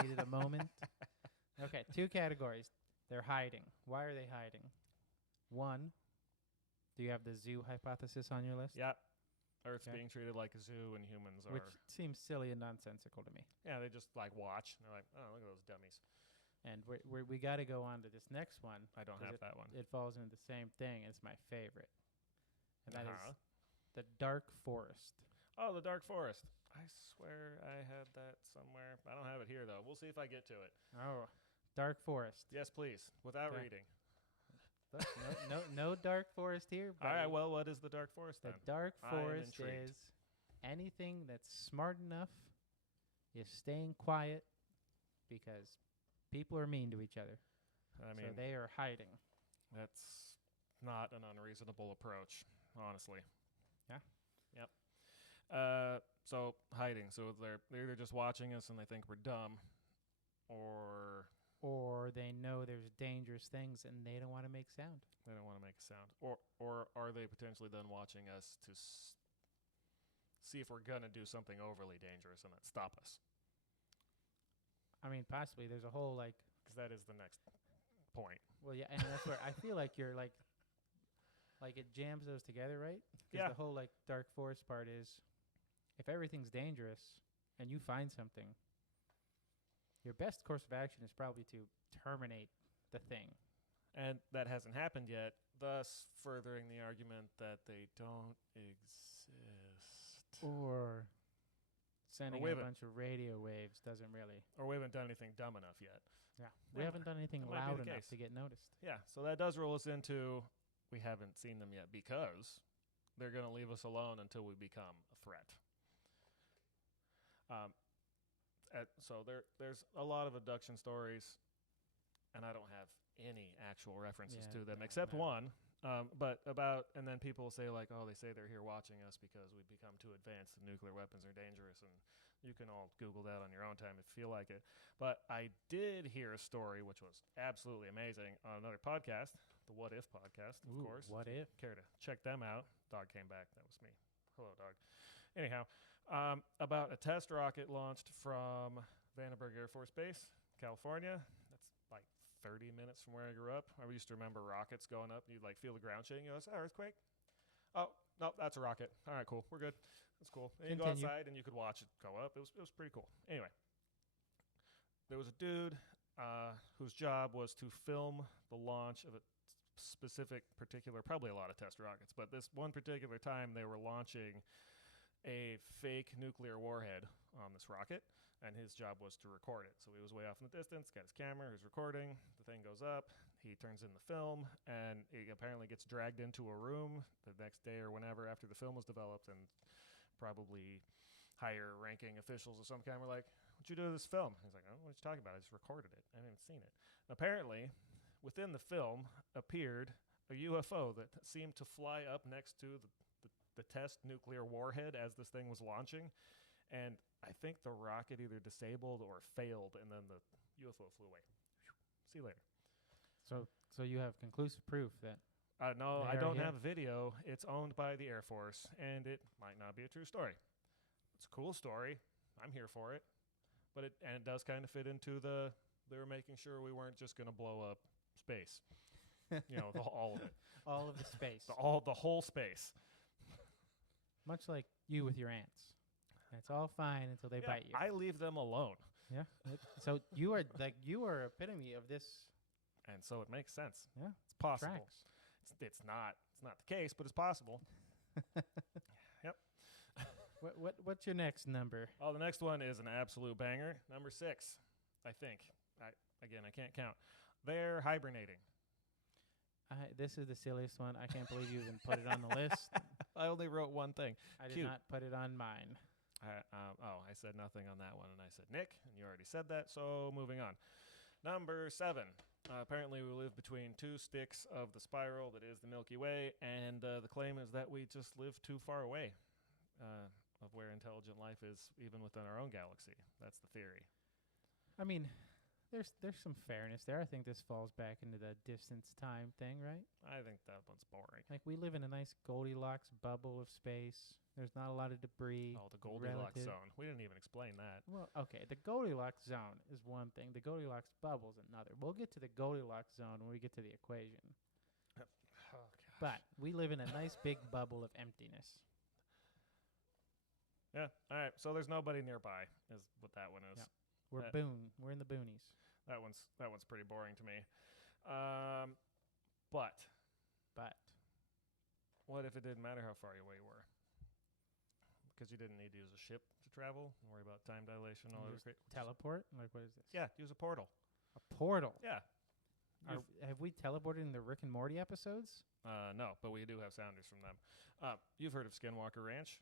needed a moment. Okay, two categories. They're hiding. Why are they hiding? One, do you have the zoo hypothesis on your list? Yeah. Earth's Okay. being treated like a zoo and humans are... Which seems silly and nonsensical to me. Yeah, they just like watch. And they're like, oh, look at those dummies. And we got to go on to this next one. I don't have that one. It falls into the same thing. It's my favorite. And that Uh-huh. is the dark forest. Oh, the Dark Forest. I swear I had that somewhere. I don't have it here, though. We'll see if I get to it. Oh, dark forest. Yes, please. Without Okay. reading. Look, no dark forest here. All right, buddy. well, what is the Dark Forest, The then? dark I am forest intrigued. is anything that's smart enough is staying quiet because people are mean to each other. I mean, so they are hiding. that's not an unreasonable approach, honestly. Yeah. Yep. So hiding. So they're either just watching us and they think we're dumb, or Or they know there's dangerous things and they don't want to make sound. they don't want to make a sound, or are they potentially then watching us to see if we're gonna do something overly dangerous and then stop us? I mean, possibly. There's a whole, like... Because that is the next point. Well, yeah, and that's where I feel like you're, like it jams those together, right? 'Cause Yeah. the whole, like, dark forest part is, if everything's dangerous and you find something, your best course of action is probably to terminate the thing. And that hasn't happened yet, thus furthering the argument that they don't exist. Or sending we a haven't- bunch of radio waves doesn't really... Or we haven't done anything dumb enough yet. Yeah. We Yeah, haven't done anything that might be loud the enough case. to get noticed. Yeah, so that does roll us into we haven't seen them yet because they're going to leave us alone until we become a threat. So there's a lot of abduction stories, and I don't have any actual references to them except one. And then people say like, oh, they say they're here watching us because we've become too advanced and nuclear weapons are dangerous, and you can all Google that on your own time if you feel like it. But I did hear a story which was absolutely amazing on another podcast, the What If podcast, of course. What If? Care to check them out? Dog came back. That was me. Hello, dog. Anyhow, about a test rocket launched from Vandenberg Air Force Base, California. That's like 30 minutes from where I grew up. I used to remember rockets going up, and you'd like feel the ground shaking. You go, is that an earthquake? Oh, no, that's a rocket. All right, cool. We're good. That's cool. And you go outside, and you could watch it go up. It was pretty cool. Anyway, there was a dude whose job was to film the launch of a specific particular, probably a lot of test rockets, but this one particular time they were launching a fake nuclear warhead on this rocket, and his job was to record it. So he was way off in the distance, got his camera, he's recording, the thing goes up, he turns in the film, and he apparently gets dragged into a room the next day or whenever after the film was developed, and probably higher ranking officials of some kind were like, what'd you do to this film? He's like, oh, what are you talking about? I just recorded it. I haven't even seen it. And apparently, within the film appeared a UFO that seemed to fly up next to the test nuclear warhead as this thing was launching, and I think the rocket either disabled or failed, and then the UFO flew away. See you later. So you have conclusive proof that no, I don't have video. It's owned by the Air Force, and it might not be a true story. It's a cool story. I'm here for it, but it does kind of fit into they were making sure we weren't just going to blow up space. All of it. All of the space. The whole space. Much like you with your ants. It's all fine until they bite you. I leave them alone. Yeah. So you are epitome of this. And so it makes sense. Yeah. It's possible. Tracks. It's not the case, but it's possible. Yep. What's your next number? Oh, the next one is an absolute banger. Number 6, I think. I can't count. They're hibernating. This is the silliest one. I can't believe you even put it on the list. I only wrote one thing. I did not put it on mine. I said nothing on that one, and I said Nick, and you already said that, so moving on. Number 7. Apparently we live between 2 sticks of the spiral that is the Milky Way, and the claim is that we just live too far away of where intelligent life is, even within our own galaxy. That's the theory. I mean, there's some fairness there. I think this falls back into the distance time thing, right? I think that one's boring. Like, we live in a nice Goldilocks bubble of space. There's not a lot of debris. Oh, the Goldilocks zone. We didn't even explain that. Well, okay, the Goldilocks zone is one thing. The Goldilocks bubble is another. We'll get to the Goldilocks zone when we get to the equation. Oh, gosh. But we live in a nice big bubble of emptiness. Yeah, all right. So there's nobody nearby is what that one is. Yeah. We're in the boonies. That one's pretty boring to me. But what if it didn't matter how far away you were? Because you didn't need to use a ship to travel and worry about time dilation and all that. Teleport? Like, what is this? Yeah, use a portal. A portal? Yeah. Have we teleported in the Rick and Morty episodes? No, but we do have sounders from them. You've heard of Skinwalker Ranch?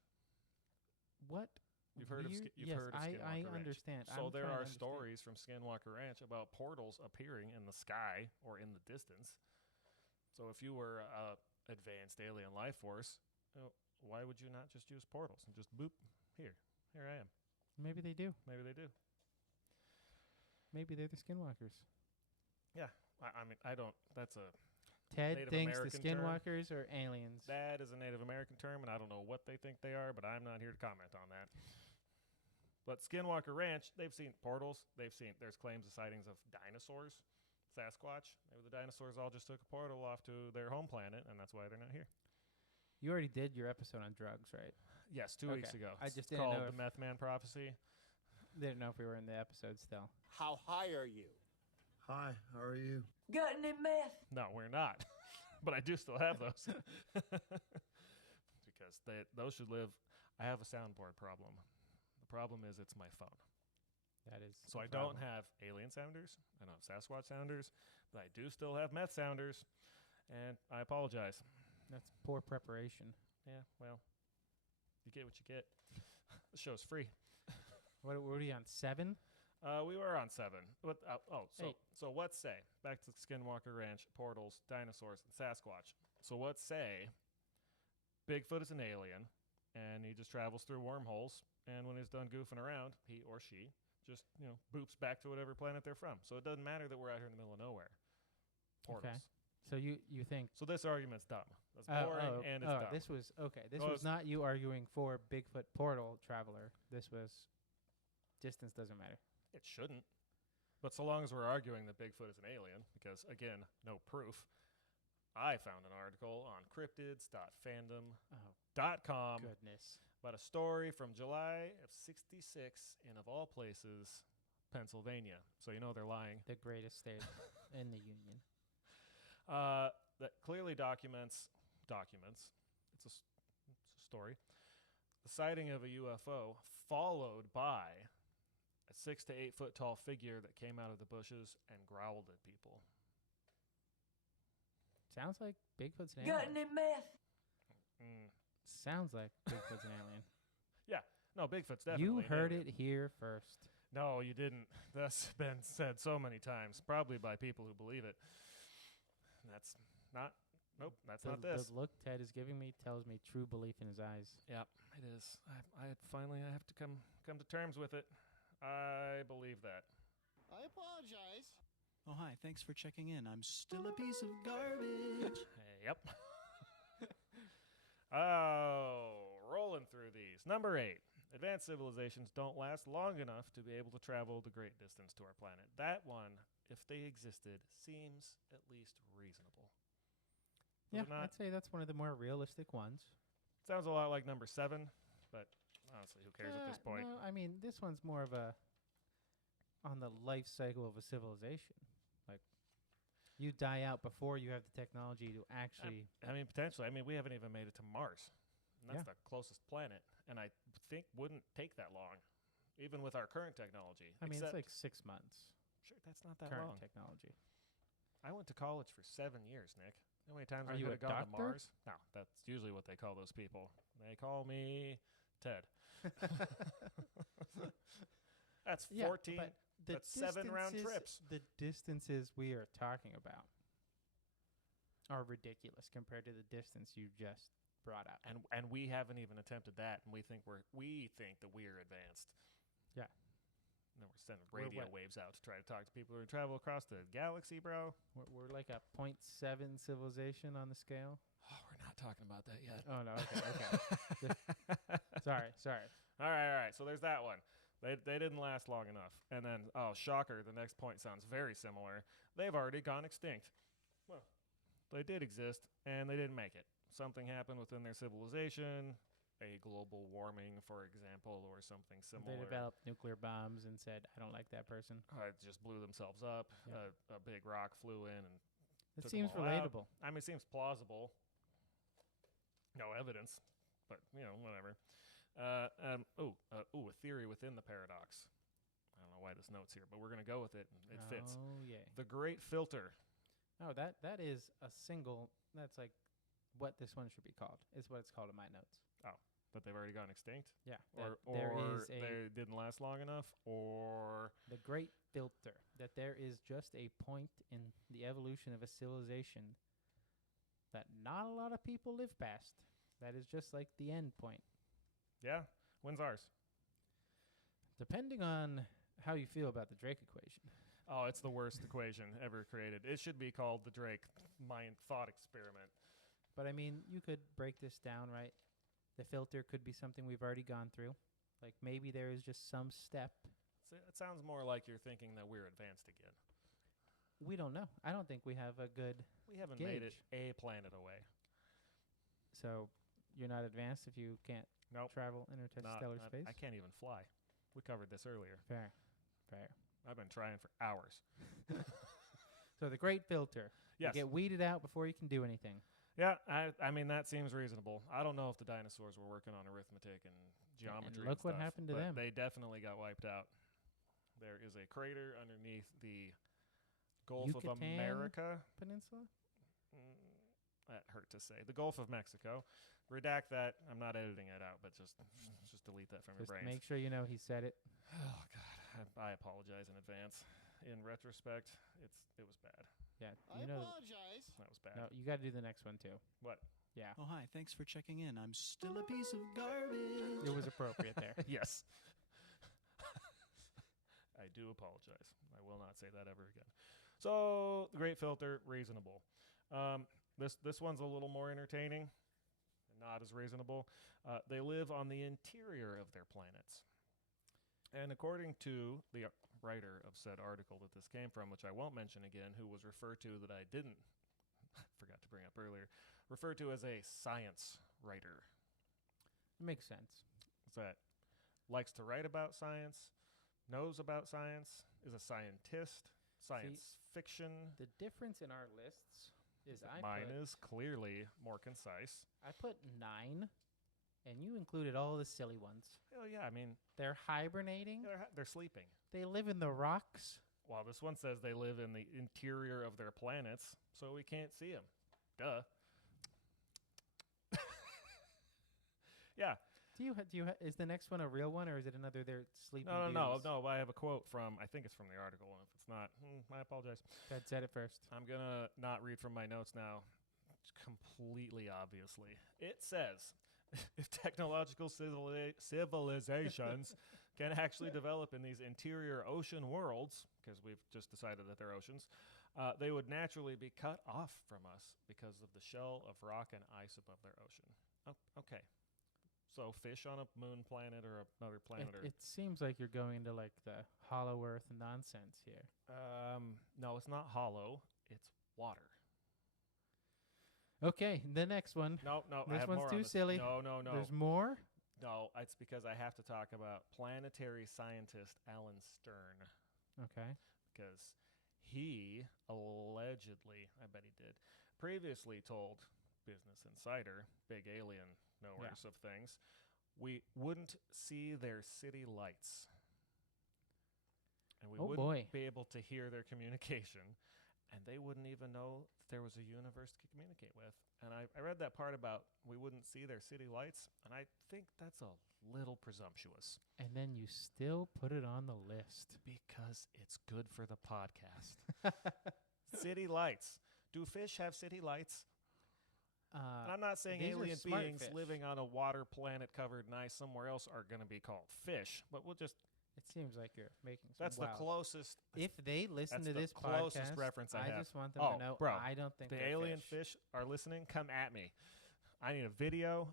What? You've heard of Skinwalker I Ranch. Understand. So there are stories from Skinwalker Ranch about portals appearing in the sky or in the distance. So if you were an advanced alien life force, why would you not just use portals and just boop, here I am? Maybe they do. Maybe they do. Maybe they're the Skinwalkers. Yeah. I mean, I don't, that's a Ted Native thinks American the Skinwalkers are aliens. That is a Native American term, and I don't know what they think they are, but I'm not here to comment on that. But Skinwalker Ranch, they've seen portals. There's claims of sightings of dinosaurs, Sasquatch. Maybe the dinosaurs all just took a portal off to their home planet, and that's why they're not here. You already did your episode on drugs, right? Yes, 2 weeks ago. I just it's didn't called know The Meth Man Prophecy. Didn't know if we were in the episode still. How high are you? Hi, how are you? Got any meth? No, we're not. But I do still have those. Because those should live. I have a soundboard problem. The problem is it's my phone. That is. So I don't have alien sounders. I don't have Sasquatch sounders. But I do still have meth sounders. And I apologize. That's poor preparation. Yeah, well, you get what you get. The show's free. What are you on, 7? We were on 7. Eight. So what say? Back to Skinwalker Ranch, portals, dinosaurs, and Sasquatch. So what say? Bigfoot is an alien, and he just travels through wormholes. And when he's done goofing around, he or she just boops back to whatever planet they're from. So it doesn't matter that we're out here in the middle of nowhere. Portals. Okay. So you think So this argument's dumb. That's boring and it's dumb. This was not you arguing for Bigfoot portal traveler. This was distance doesn't matter. It shouldn't. But so long as we're arguing that Bigfoot is an alien, because, again, no proof, I found an article on cryptids.fandom.com Goodness. about a story from July of 66 in, of all places, Pennsylvania. So you know they're lying. The greatest state in the union. That clearly documents. It's a story. The sighting of a UFO followed by a 6 to 8 foot tall figure that came out of the bushes and growled at people. Sounds like Bigfoot's an alien. Got any meth? Sounds like Bigfoot's an alien. No, Bigfoot's definitely You an heard alien. it here first. No, you didn't. That's been said so many times, probably by people who believe it. That's not. Nope, that's not this. The look Ted is giving me tells me true belief in his eyes. Yep, it is. I finally have to come to terms with it. I believe that. I apologize. Oh, hi. Thanks for checking in. I'm still a piece of garbage. Yep. Oh, rolling through these. Number 8. Advanced civilizations don't last long enough to be able to travel the great distance to our planet. That one, if they existed, seems at least reasonable. Does Yeah, it not? I'd say that's one of the more realistic ones. Sounds a lot like number 7, but honestly, who cares at this point? No, I mean, this one's more of a on the life cycle of a civilization. Like, you die out before you have the technology to actually. I mean, potentially. I mean, we haven't even made it to Mars. And that's Yeah. the closest planet. And I think wouldn't take that long, even with our current technology. I mean, it's Except- like 6 months. Sure, that's not that Current long. technology. I went to college for 7 years, Nick. You know how many times Are I you could a have gone to doctor? Mars? No, that's usually what they call those people. They call me Ted. That's 14. but the That's 7 round distances- trips. The distances we are talking about are ridiculous compared to the distance you just brought up. And we haven't even attempted that, and we think that we're advanced. Yeah. And then we're sending We're radio what? waves out to try to talk to people who travel across the galaxy, bro. We're like a 0.7 civilization on the scale. Oh, we're not talking about that yet. Oh, no. Okay. Sorry. All right. So there's that one. They didn't last long enough. And then, oh, shocker, the next point sounds very similar. They've already gone extinct. Well, they did exist, and they didn't make it. Something happened within their civilization, a global warming, for example, or something similar. They developed nuclear bombs and said, I don't like that person. Just blew themselves up. Yeah. A big rock flew in and It took seems them all out. relatable. I mean, it seems plausible. No evidence, but, whatever. A theory within the paradox. I don't know why this note's here, but we're going to go with it. It fits. Oh, yeah. The Great Filter. Oh, that is a single. That's like what this one should be called. Is what it's called in my notes. That they've already gone extinct? Yeah. Or there is they didn't last long enough? Or the great filter. That there is just a point in the evolution of a civilization that not a lot of people live past. That is just like the end point. yeah, when's ours? Depending on how you feel about the Drake equation. Oh, it's the worst equation ever created. It should be called the Drake mind thought experiment. But I mean, you could break this down, right? The filter could be something we've already gone through. Like maybe there is just some step. It sounds more like you're thinking that we're advanced again. We don't know. I don't think we have a good. We haven't made it Gauge. a planet away. So you're not advanced if you can't Nope. travel interstellar space? I can't even fly. We covered this earlier. Fair. I've been trying for hours. So the great filter. Yes. You get weeded out before you can do anything. Yeah, I mean, that seems reasonable. I don't know if the dinosaurs were working on arithmetic and geometry look what stuff, happened to but them. They definitely got wiped out. There is a crater underneath the Gulf of Yucatan America. Peninsula? That hurt to say. The Gulf of Mexico. Redact that. I'm not editing it out, but just delete that from your Just brain. make sure you know he said it. Oh God, I apologize in advance. In retrospect, it was bad. Yeah, I you know. apologize. That was bad. No, you got to do the next one too. What? Yeah, Oh, hi. Thanks for checking in. I'm still a piece of garbage. it was appropriate there. Yes. I do apologize. I will not say that ever again. So, the Great Filter, reasonable. This one's a little more entertaining, not as reasonable. They live on the interior of their planets. And according to the writer of said article that this came from, which I won't mention again, who was referred to that I didn't, forgot to bring up earlier, referred to as a science writer. Makes sense. That likes to write about science, knows about science, is a scientist, science fiction. The difference in our lists is Mine is clearly more concise. I put 9, and you included all the silly ones. Oh yeah, I mean They're hibernating. they're sleeping. They live in the rocks. Well, this one says they live in the interior of their planets, so we can't see them. Duh. Yeah. Is the next one a real one, or is it another? They're sleeping. No. beauties? I have a quote from, I think it's from the article, and if it's not, I apologize. Ted said it first. I'm going to not read from my notes now, completely obviously. It says, if technological civilizations can actually develop in these interior ocean worlds, because we've just decided that they're oceans, they would naturally be cut off from us because of the shell of rock and ice above their ocean. Oh, okay. So fish on a moon planet or another planet? It seems like you're going into like the hollow earth nonsense here. No, it's not hollow. It's water. Okay, the next one. No, I This have one's more on too this. silly. No. There's more? No, it's because I have to talk about planetary scientist Alan Stern. Okay. Because he allegedly, I bet he did, previously told Business Insider, big alien knowers of things, we wouldn't see their city lights. And we wouldn't be able to hear their communication. And they wouldn't even know that there was a universe to communicate with. And I read that part about we wouldn't see their city lights, and I think that's a little presumptuous. And then you still put it on the list. Because it's good for the podcast. City lights. Do fish have city lights? And I'm not saying these are alien smart beings fish. living on a water planet covered in ice somewhere else are going to be called fish, but we'll just... It seems like you're making some That's the closest... If they listen to that's this the closest podcast, reference I have. just want them Oh, to know bro, I don't think the they're alien fish are listening, come at me. I need a video.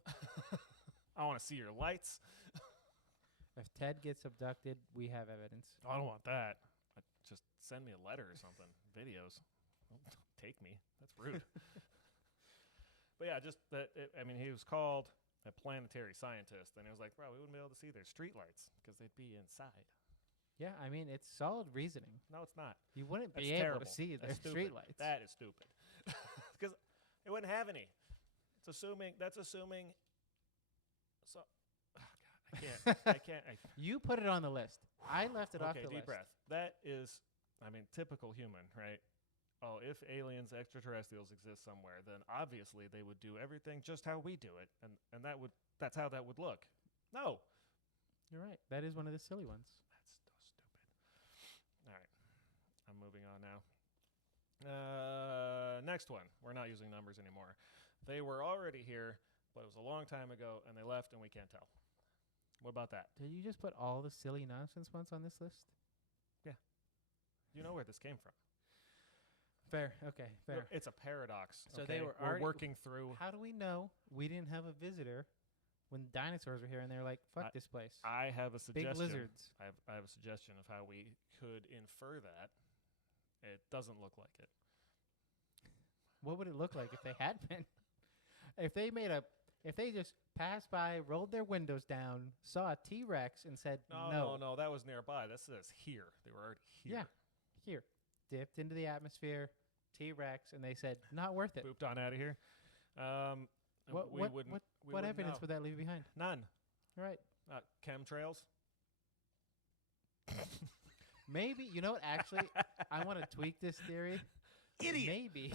I want to see your lights. If Ted gets abducted, we have evidence. I don't want that. Just send me a letter or something. Videos. Don't take me. That's rude. But yeah, just that. He was called a planetary scientist, and he was like, "Bro, we wouldn't be able to see their streetlights because they'd be inside." Yeah, I mean, it's solid reasoning. No, it's not. You wouldn't That's be able terrible. to see their That's stupid. streetlights. That is stupid. Because it wouldn't have any. It's assuming. That's assuming. So, oh God, I can't. I can't. You put it on the list. I left it off Okay, the deep list. breath. That is, typical human, right? Oh, if aliens, extraterrestrials exist somewhere, then obviously they would do everything just how we do it, and that's how that would look. No, You're right. That is one of the silly ones. that's so stupid. All right, I'm moving on now. Next one. We're not using numbers anymore. They were already here, but it was a long time ago, and they left, and we can't tell. What about that? Did you just put all the silly nonsense ones on this list? You know where this came from. Fair. Okay. Fair. It's a paradox. So okay? they were We're already working through. How do we know we didn't have a visitor when dinosaurs were here and they were like, "Fuck this place"? I have a suggestion. Big lizards. I have a suggestion of how we could infer that. It doesn't look like it. What would it look like if they had been? If they just passed by, rolled their windows down, saw a T-Rex, and said, No, that was nearby. This says here. They were already here. Yeah, here, dipped into the atmosphere, T-Rex, and they said, not worth it. Pooped on out of here. What evidence would that leave behind? None. Right. Chemtrails. Maybe, you know what, actually, I want to tweak this theory. Idiot. Maybe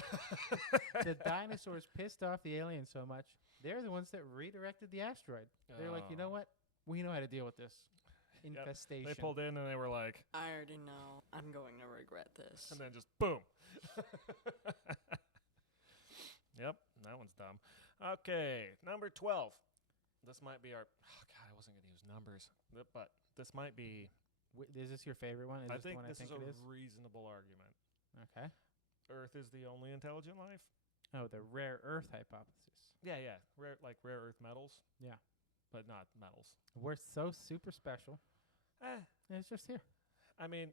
the dinosaurs pissed off the aliens so much, they're the ones that redirected the asteroid. They're like, you know what? We know how to deal with this infestation. They pulled in and they were like, I already know. I'm going to regret this. and then just boom. Yep, that one's dumb. Okay, number 12. This might be our. Oh God, I wasn't going to use numbers, but this might be. Is this your favorite one? Is I this the think one this I think is it a is? reasonable argument. Okay. Earth is the only intelligent life. Oh, the rare earth hypothesis. Yeah, rare earth metals. Yeah. But not metals. We're so super special. It's just here. I mean,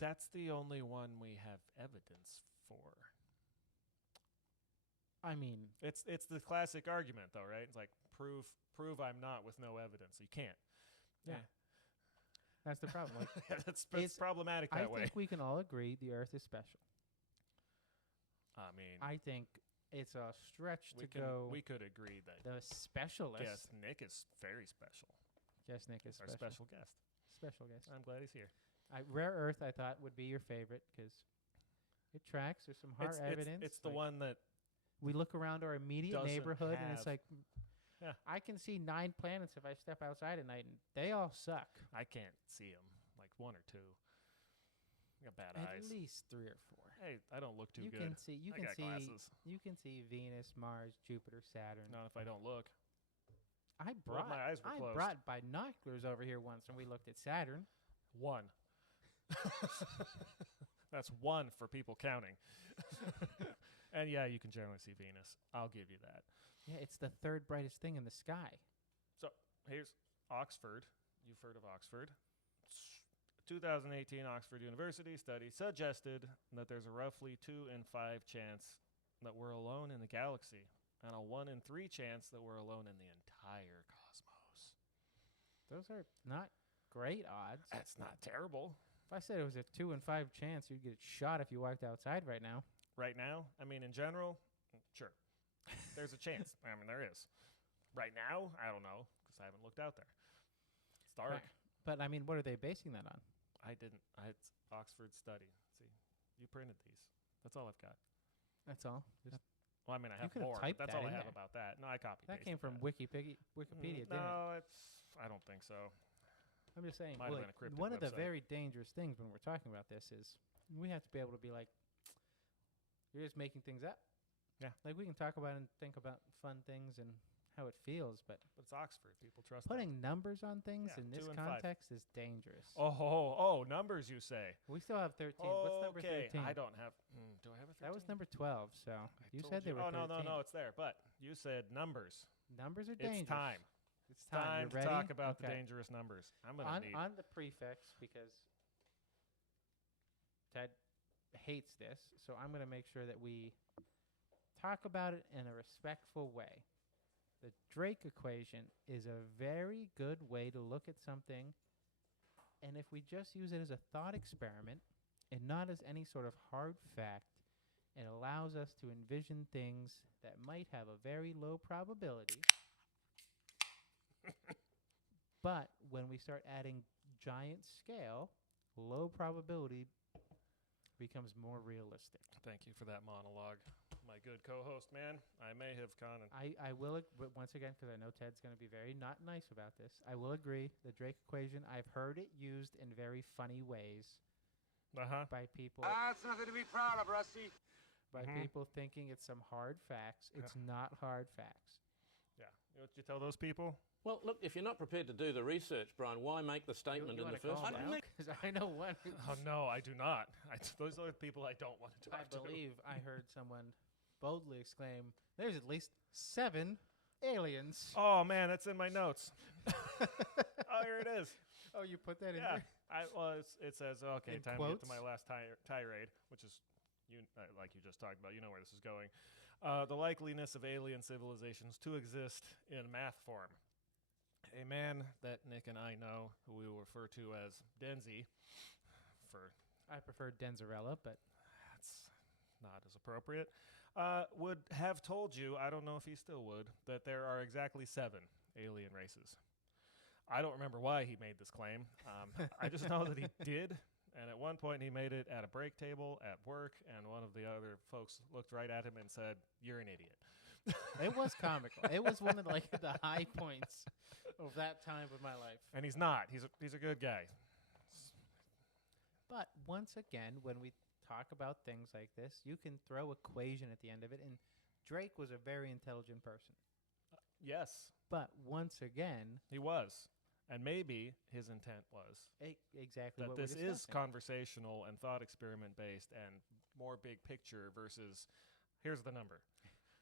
that's the only one we have evidence for. I mean, It's the classic argument, though, right? It's like prove I'm not with no evidence. You can't. yeah. That's the problem. Like, That's It's- problematic I that way. think we can all agree the earth is special. I mean, I think it's a stretch we to go. we could agree that The specialist. yes, Nick is very special. Yes, Nick is Our special. special guest. Special guest. I'm glad he's here. Rare earth, I thought, would be your favorite because it tracks. There's some hard evidence. It's the like, one that we look around our immediate doesn't neighborhood and it's have- like, Yeah. I can see 9 planets if I step outside at night, and they all suck. I can't see him, like one or two. I got bad At eyes. least 3 or 4. Hey, I don't look too You good. can see. You I can got see. glasses. You can see Venus, Mars, Jupiter, Saturn. Not if I don't look. I brought. my eyes were I closed. brought binoculars over here once, and we looked at Saturn. One. That's one for people counting. And yeah, you can generally see Venus. I'll give you that. Yeah, it's the 3rd brightest thing in the sky. So here's Oxford. You've heard of Oxford. 2018 Oxford University study suggested that there's a roughly 2 in 5 chance that we're alone in the galaxy and a 1 in 3 chance that we're alone in the entire cosmos. Those are not great odds. That's not terrible. If I said it was a 2 in 5 chance, you'd get shot if you walked outside right now. Right now, I mean, in general, sure. There's a chance. I mean, there is. Right now, I don't know because I haven't looked out there. It's dark. Right. But I mean, what are they basing that on? I didn't. It's Oxford study. See, you printed these. That's all I've got. That's all. Just Well, I mean, I have could've more. But typed that's that all I in have there. about that. No, I copied. that came from Wikipedia, didn't it? No, I don't think so. I'm just saying. Might have Like, been a cryptic one of the website. very dangerous things when we're talking about this is we have to be able to be like, you're just making things up. Yeah. Like we can talk about and think about fun things and how it feels, but But it's Oxford. People trust putting numbers on things Yeah, in this 2 and 5. context is dangerous. Oh, numbers, you say? We still have 13. What's number Okay, 13? I don't have. Do I have a 13? That was number 12. So you told said they were Oh 13. no, it's there. But you said numbers. Numbers are dangerous. It's time. It's time. Time You to ready? talk about the Okay. dangerous numbers. I'm gonna on need. on the prefix because Ted hates this, so I'm going to make sure that we talk about it in a respectful way. The Drake equation is a very good way to look at something, and if we just use it as a thought experiment and not as any sort of hard fact, it allows us to envision things that might have a very low probability. But when we start adding giant scale, low probability becomes more realistic. Thank you for that monologue, my good co-host, man. I may have gone and I will, but once again, because I know Ted's going to be very not nice about this, I will agree. The Drake equation, I've heard it used in very funny ways by people. That's nothing to be proud of, Rusty. By people thinking it's some hard facts. It's not hard facts. Yeah. You know what you tell those people? Well, look, if you're not prepared to do the research, Brian, why make the statement in the first place? Because I know one. Oh no, I do not. Those are the people I don't want to talk I to. believe I heard someone boldly exclaim, "There's at least 7 aliens." Oh man, that's in my notes. Oh, here it is. Oh, you put that in Yeah. there? It says okay. In Time to get to quotes? my last tirade, which is like you just talked about. You know where this is going. The likeliness of alien civilizations to exist in math form. A man that Nick and I know, who we will refer to as Denzi, for I prefer Denzarella, but that's not as appropriate, would have told you, I don't know if he still would, that there are exactly 7 alien races. I don't remember why he made this claim. I just know that he did, And at one point, he made it at a break table at work, and one of the other folks looked right at him and said, "You're an idiot." It was comical. It was one of the high points of that time of my life. And he's not. He's a good guy. But once again, when we talk about things like this, you can throw equation at the end of it. And Drake was a very intelligent person. Yes, But once again, he was. And maybe his intent was exactly that what this we're is discussing. conversational and thought experiment based and more big picture versus here's the number.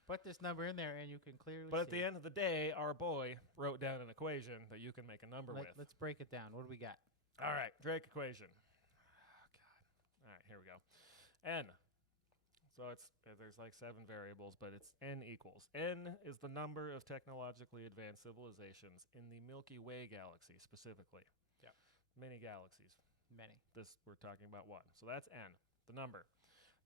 Put this number in there, and you can clearly But at see the it. end of the day, our boy wrote down an equation that you can make a number with. Let's break it down. What do we got? All right, Drake equation. Oh, God. All right, here we go. N. So there's like 7 variables, but it's N equals. N is the number of technologically advanced civilizations in the Milky Way galaxy specifically. Yeah. Many galaxies. Many. This we're talking about 1. So that's N, the number.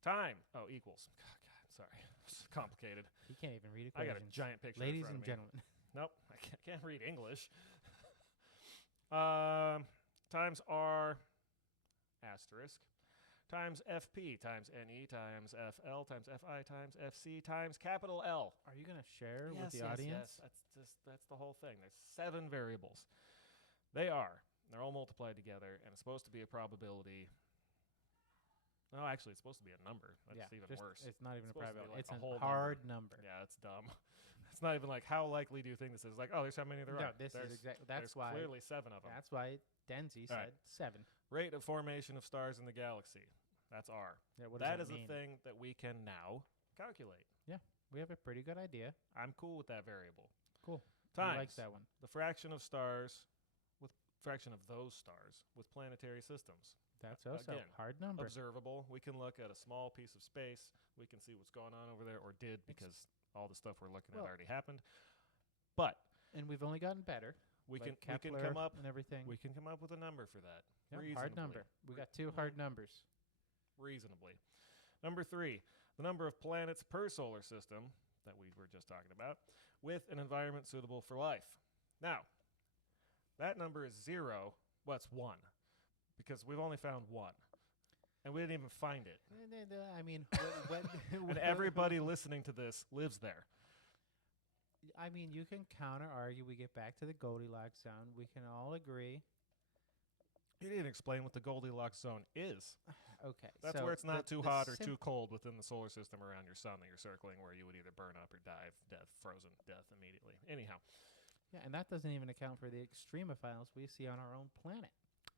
Time. Oh, equals. God, sorry. It's complicated. He can't even read I equations. got a giant picture in Ladies front and of me. gentlemen. Nope, I can't read English. Times R asterisk times FP times NE times FL times FI times FC times capital L. Are you going to share with Yes, the audience? Yes. That's the whole thing. There's 7 variables. They're all multiplied together, and it's supposed to be a probability. No, actually, it's supposed to be a number. That's even worse. It's not even It's a supposed to be probability. like It's a a whole hard number. Yeah, it's dumb. It's not even like how likely do you think this is? Like, oh, there's how many there No, are. this There's- is exactly. there's That's why. clearly 7 of them. That's why Denzi All said 7. Rate of formation of stars in the galaxy. That's R. Yeah, what does That that is mean? a thing that we can now calculate. We have a pretty good idea. I'm cool with that variable. Cool. Times I like that one. the fraction of stars with fraction of those stars with planetary systems. That's also again, hard number. Observable. We can look at a small piece of space. We can see what's going on over there, or did, because all the stuff we're looking at Well- already happened. But And we've only gotten better. we like can Kepler come up and everything. we can come up with a number for that. Yep, hard number. We got 2 hard numbers. Reasonably. Number 3, the number of planets per solar system that we were just talking about, with an environment suitable for life. Now, that number is 0. What's 1? Because we've only found 1. And we didn't even find it. I mean, what, And everybody listening to this lives there. I mean, you can counter argue. We get back to the Goldilocks zone. We can all agree. You didn't explain what the Goldilocks zone is. Okay, That's so where it's not the too hot or sim- too cold within the solar system around your sun that you're circling, where you would either burn up or die, frozen death immediately. Anyhow, Yeah, and that doesn't even account for the extremophiles we see on our own planet.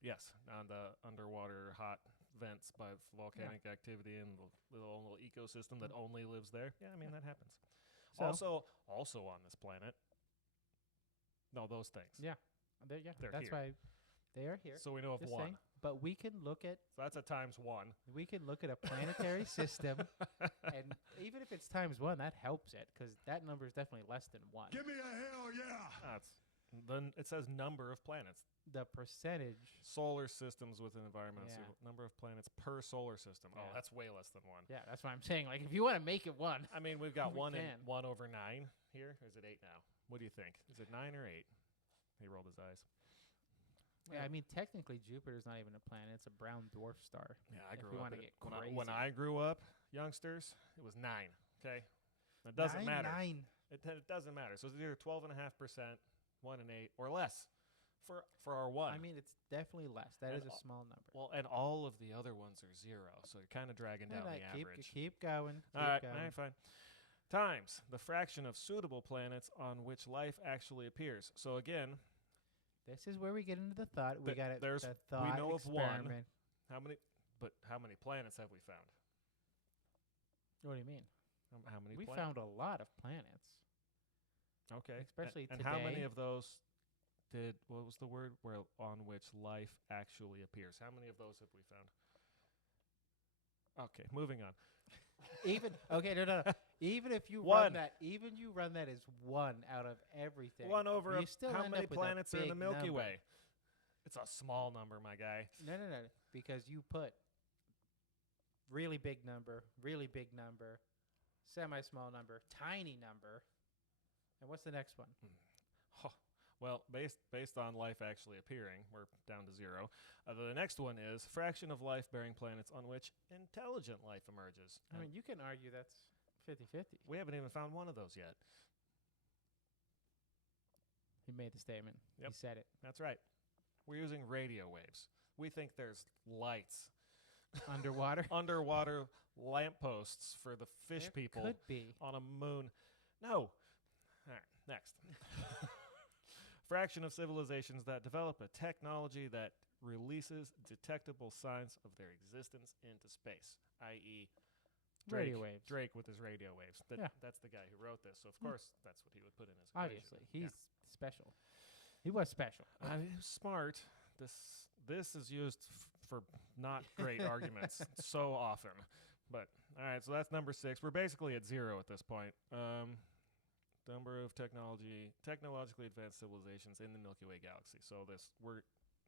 yes, on the underwater hot vents by volcanic activity and the little ecosystem that only lives there. Yeah, I mean, that happens. So- Also on this planet. No, those things. Yeah, They're that's here. why they are here. So we know of Just 1. saying. But we can look at So that's a times 1. a planetary system, and even if it's times 1, that helps it because that number is definitely less than 1. Give me a hell yeah! That's then it says number of planets. The percentage. Solar systems with an environment. Yeah. Number of planets per solar system. Oh, Yeah. that's way less than 1. Yeah, that's what I'm saying. Like, if you want to make it 1, I mean, we've got We 1 can. 1 over 9 here. Or is it 8 now? What do you think? Is it 9 or 8? He rolled his eyes. yeah, I mean, technically, Jupiter's not even a planet; it's a brown dwarf star. Yeah, I If grew we up. wanna in get it. When crazy. I grew up, youngsters, it was 9. Okay, it doesn't matter. 9. It doesn't matter. So it's either 12.5%, 1 and 8, or less for our 1. I mean, it's definitely less. That And is a all- small number. well, and all of the other ones are 0, so you're kind of dragging down the average. Keep going. All right, going. fine. Times the fraction of suitable planets on which life actually appears. So again, This is where we get into the thought. We got it. there's- The we thought know of one. experiment. how many planets have we found? What do you mean? How many? We found a lot of planets. Okay, especially and how many today. of those did? What was the word? Where on which life actually appears? How many of those have we found? Okay, moving on. Even okay, no. Even if you One. run that, you run that as 1 out of everything. 1 over you still how end many up with a planets are in the big Milky number. Way? It's a small number, my guy. No, because you put really big number, semi-small number, tiny number, and what's the next one? Well, based on life actually appearing, we're down to 0. The next one is fraction of life-bearing planets on which intelligent life emerges. I mean, you can argue that's 50-50. We haven't even found one of those yet. He made the statement. Yep. He said it. That's right. We're using radio waves. We think there's lights. Underwater? Underwater lampposts for the fish There people could be. on a moon. No. All right, next. Fraction of civilizations that develop a technology that releases detectable signs of their existence into space, i.e., Radio waves. Drake with his radio waves. Yeah. That's the guy who wrote this, so of course that's what he would put in his equation. Obviously. He's special. He was special. I'm smart. This is used for not great arguments so often. But, all right, so that's number 6. We're basically at 0 at this point. Number of technologically advanced civilizations in the Milky Way galaxy. So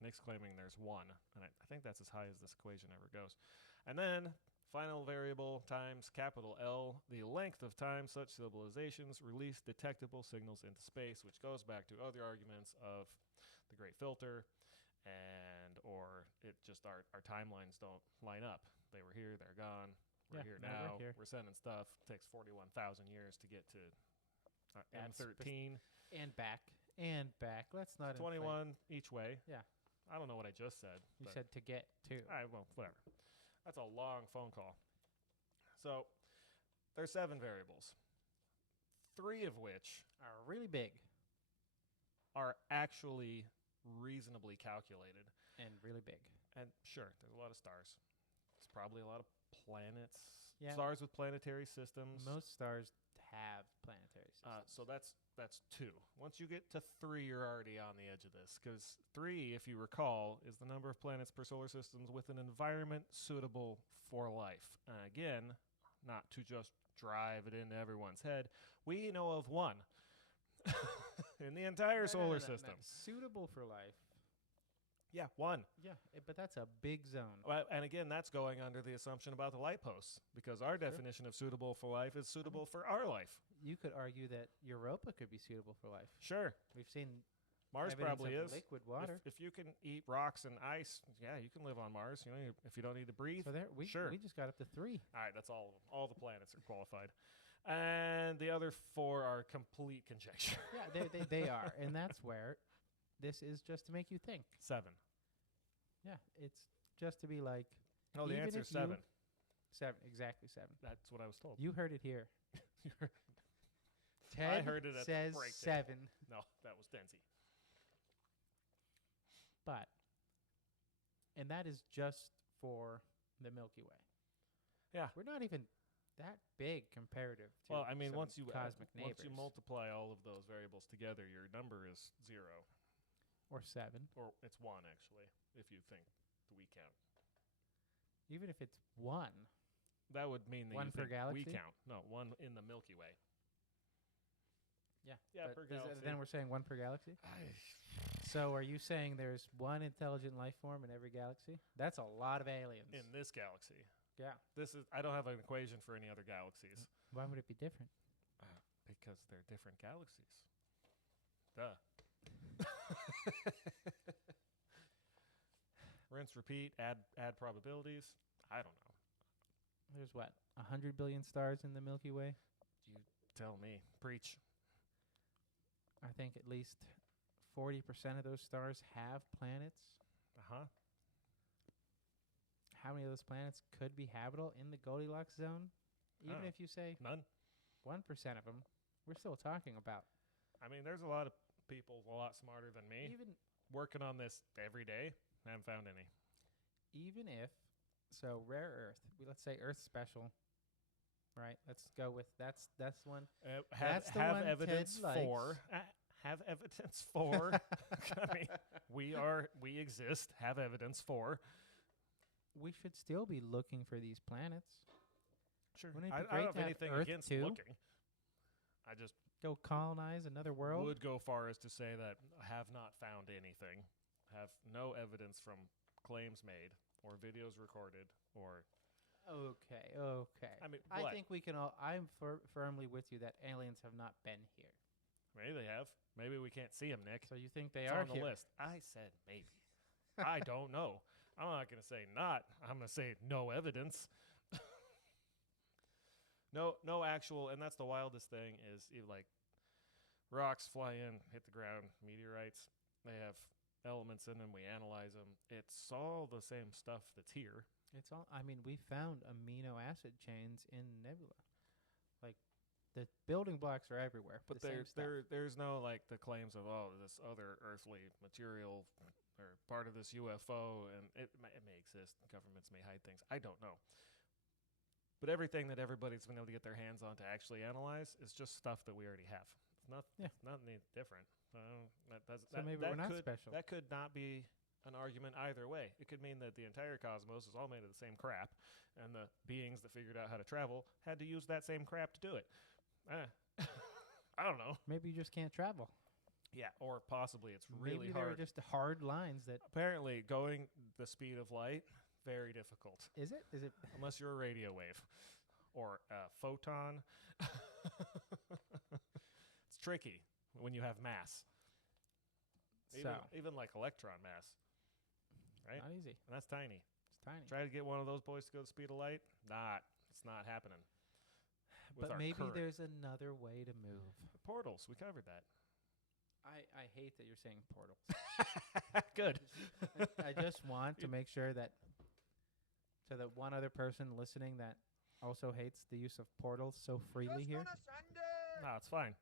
Nick's claiming there's 1, and I think that's as high as this equation ever goes. And then final variable times capital L, the length of time such civilizations release detectable signals into space, which goes back to other arguments of the Great Filter, or it just our timelines don't line up. They were here, they're gone. We're here now. We're sending stuff. It takes 41,000 years to get to M13. And back. Let's not 21 each way. Yeah. I don't know what I just said. You said to get to. All right, well, whatever. That's a long phone call. So there's 7 variables, 3 of which Are really big. are actually reasonably calculated. And really big. And sure, there's a lot of stars. There's probably a lot of planets. Yeah. Stars with planetary systems. Most stars have planetary systems. So that's 2. Once you get to 3, you're already on the edge of this, because 3, if you recall, is the number of planets per solar systems with an environment suitable for life. Again, not to just drive it into everyone's head, we know of 1 in the entire solar system. Suitable for life. Yeah, 1. Yeah, but that's a big zone. Well, and again, that's going under the assumption about the light posts, because our definition of suitable for life is suitable for our life. You could argue that Europa could be suitable for life. Sure. We've seen Mars evidence probably of is. liquid water. If you can eat rocks and ice, yeah, you can live on Mars. You know, if you don't need to breathe. So there, we just got up to 3. All right, that's all of them. All the planets are qualified. And the other 4 are complete conjecture. Yeah, they are. And that's where this is just to make you think. 7. Yeah, it's just to be like. No, the answer is 7. 7, exactly 7. That's what I was told. You heard it here. I Ted heard it at says the breakdown. 7. No, that was Denzi. But, and that is just for the Milky Way. Yeah. We're not even that big comparative to Well, I mean, some once you cosmic neighbors. once you multiply all of those variables together, your number is 0. Or 7. Or it's 1, actually, if you think the we count. Even if it's 1. That would mean that 1 you per think galaxy? we count. No, 1 in the Milky Way. Yeah. Yeah, but per galaxy. then we're saying 1 per galaxy? So are you saying there's 1 intelligent life form in every galaxy? That's a lot of aliens. In this galaxy. Yeah. I don't have an equation for any other galaxies. Why would it be different? Because they're different galaxies. Duh. Rinse, repeat, add probabilities. I don't know. There's what? 100 billion stars in the Milky Way? You tell me. Preach. I think at least 40% of those stars have planets. Uh-huh. How many of those planets could be habitable in the Goldilocks zone? Even if you say none, 1% of them, we're still talking about. I mean, there's a lot of people a lot smarter than me Even working on this every day. I haven't found any. even if rare earth. Let's say Earth special. Right? Let's go with that's one. Have the one evidence Ted for. Have evidence for. I mean, we exist. Have evidence for. We should still be looking for these planets. Sure. Wouldn't it be I great don't to have have anything Earth against too? looking. I just Go colonize another world. would go far as to say that have not found anything, have no evidence from claims made or videos recorded or. Okay. I mean, I what? think we can all. I'm firmly with you that aliens have not been here. Maybe they have. Maybe we can't see them, Nick. So you think they It's are on the here? list. I said maybe. I don't know. I'm not going to say not. I'm going to say no evidence. No actual, and that's the wildest thing is like rocks fly in, hit the ground, meteorites. They have elements in them. We analyze them. It's all the same stuff that's here. It's all. I mean, we found amino acid chains in nebula. Like the building blocks are everywhere. But the same stuff. there's no like the claims of this other earthly material or part of this UFO, and it may exist. Governments may hide things. I don't know. But everything that everybody's been able to get their hands on to actually analyze is just stuff that we already have. It's nothing different. Maybe we're not special. That could not be an argument either way. It could mean that the entire cosmos is all made of the same crap, and the beings that figured out how to travel had to use that same crap to do it. I don't know. Maybe you just can't travel. Yeah, or possibly it's really Maybe hard. Maybe there are just hard lines that. Apparently, going the speed of light, very difficult. Is it? Unless you're a radio wave or a photon. It's tricky when you have mass. Even like electron mass. Right? Not easy. And that's tiny. It's tiny. Try to get one of those boys to go the speed of light. It's not happening. With But our maybe current. there's another way to move. Portals. We covered that. I hate that you're saying portals. Good. I just want to make sure that so that one other person listening that also hates the use of portals so freely here. No, it's fine.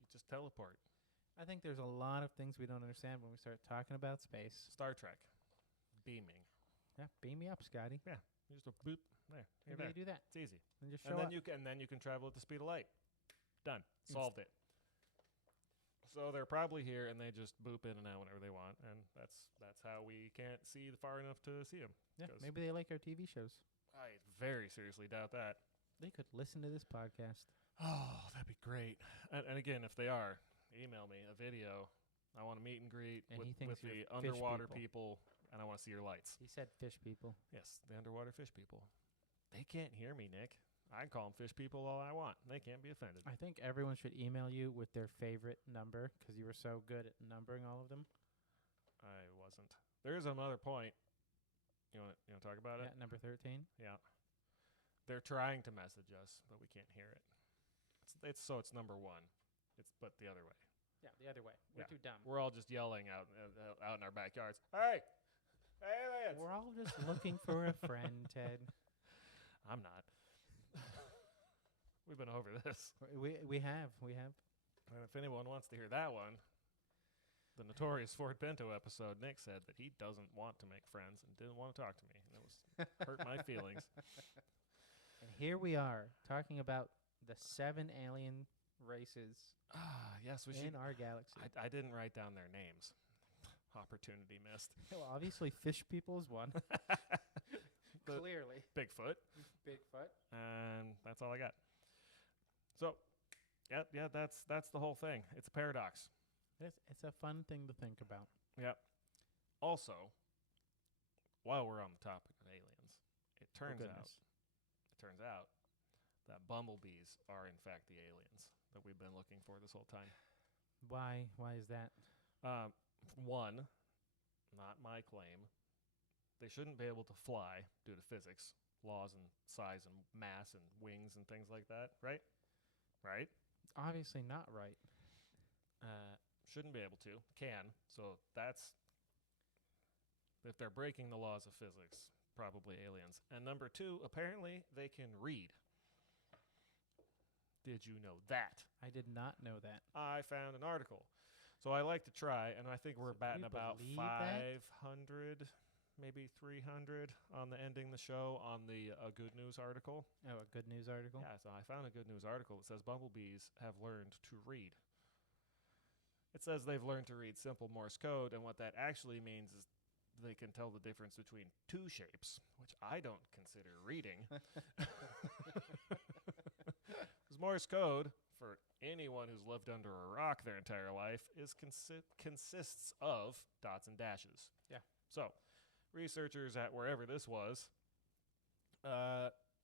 You just teleport. I think there's a lot of things we don't understand when we start talking about space. Star Trek. Beaming. Yeah, beam me up, Scotty. Yeah. You just boop. There. You're Maybe there. you do that. It's easy. And just And show then up. you can travel at the speed of light. Done. Solved it. So they're probably here, and they just boop in and out whenever they want, and that's how we can't see far enough to see them. Yeah, maybe they like our TV shows. I very seriously doubt that. They could listen to this podcast. Oh, that'd be great. And again, if they are, email me a video. I want to meet and greet And he with thinks the you're fish underwater people. and I want to see your lights. He said fish people. Yes, the underwater fish people. They can't hear me, Nick. I can call them fish people all I want. They can't be offended. I think everyone should email you with their favorite number because you were so good at numbering all of them. I wasn't. There is another point. You want to talk about it? Yeah, number 13. Yeah. They're trying to message us, but we can't hear it. It's number 1. But the other way. Yeah, the other way. We're Yeah. too dumb. We're all just yelling out in our backyards. Hey, aliens! We're all just looking for a friend, Ted. I'm not. We've been over this. We have. And if anyone wants to hear that one, the notorious Ford Pinto episode, Nick said that he doesn't want to make friends and didn't want to talk to me. And it was hurt my feelings. And here we are talking about the 7 alien races Yes, we in should. our galaxy. I didn't write down their names. Opportunity missed. Well, obviously, fish people is one. Clearly. Bigfoot. Bigfoot. And that's all I got. So, yeah, that's the whole thing. It's a paradox. It's a fun thing to think about. Yep. Also, while we're on the topic of aliens, it turns out that bumblebees are in fact the aliens that we've been looking for this whole time. Why is that? One, not my claim. They shouldn't be able to fly due to physics, laws and size and mass and wings and things like that, right? Right? Obviously not right. Shouldn't be able to. Can. So that's, if they're breaking the laws of physics, probably aliens. And number 2, apparently they can read. Did you know that? I did not know that. I found an article. So I like to try, and I think we're So batting you about believe that? 500, maybe 300 on the ending the show on the Good News article. Oh, a good news article? Yeah, so I found a Good News article that says bumblebees have learned to read. It says they've learned to read simple Morse code, and what that actually means is they can tell the difference between 2 shapes, which I don't consider reading. Because Morse code, for anyone who's lived under a rock their entire life, consists of dots and dashes. Yeah. So, researchers at wherever this was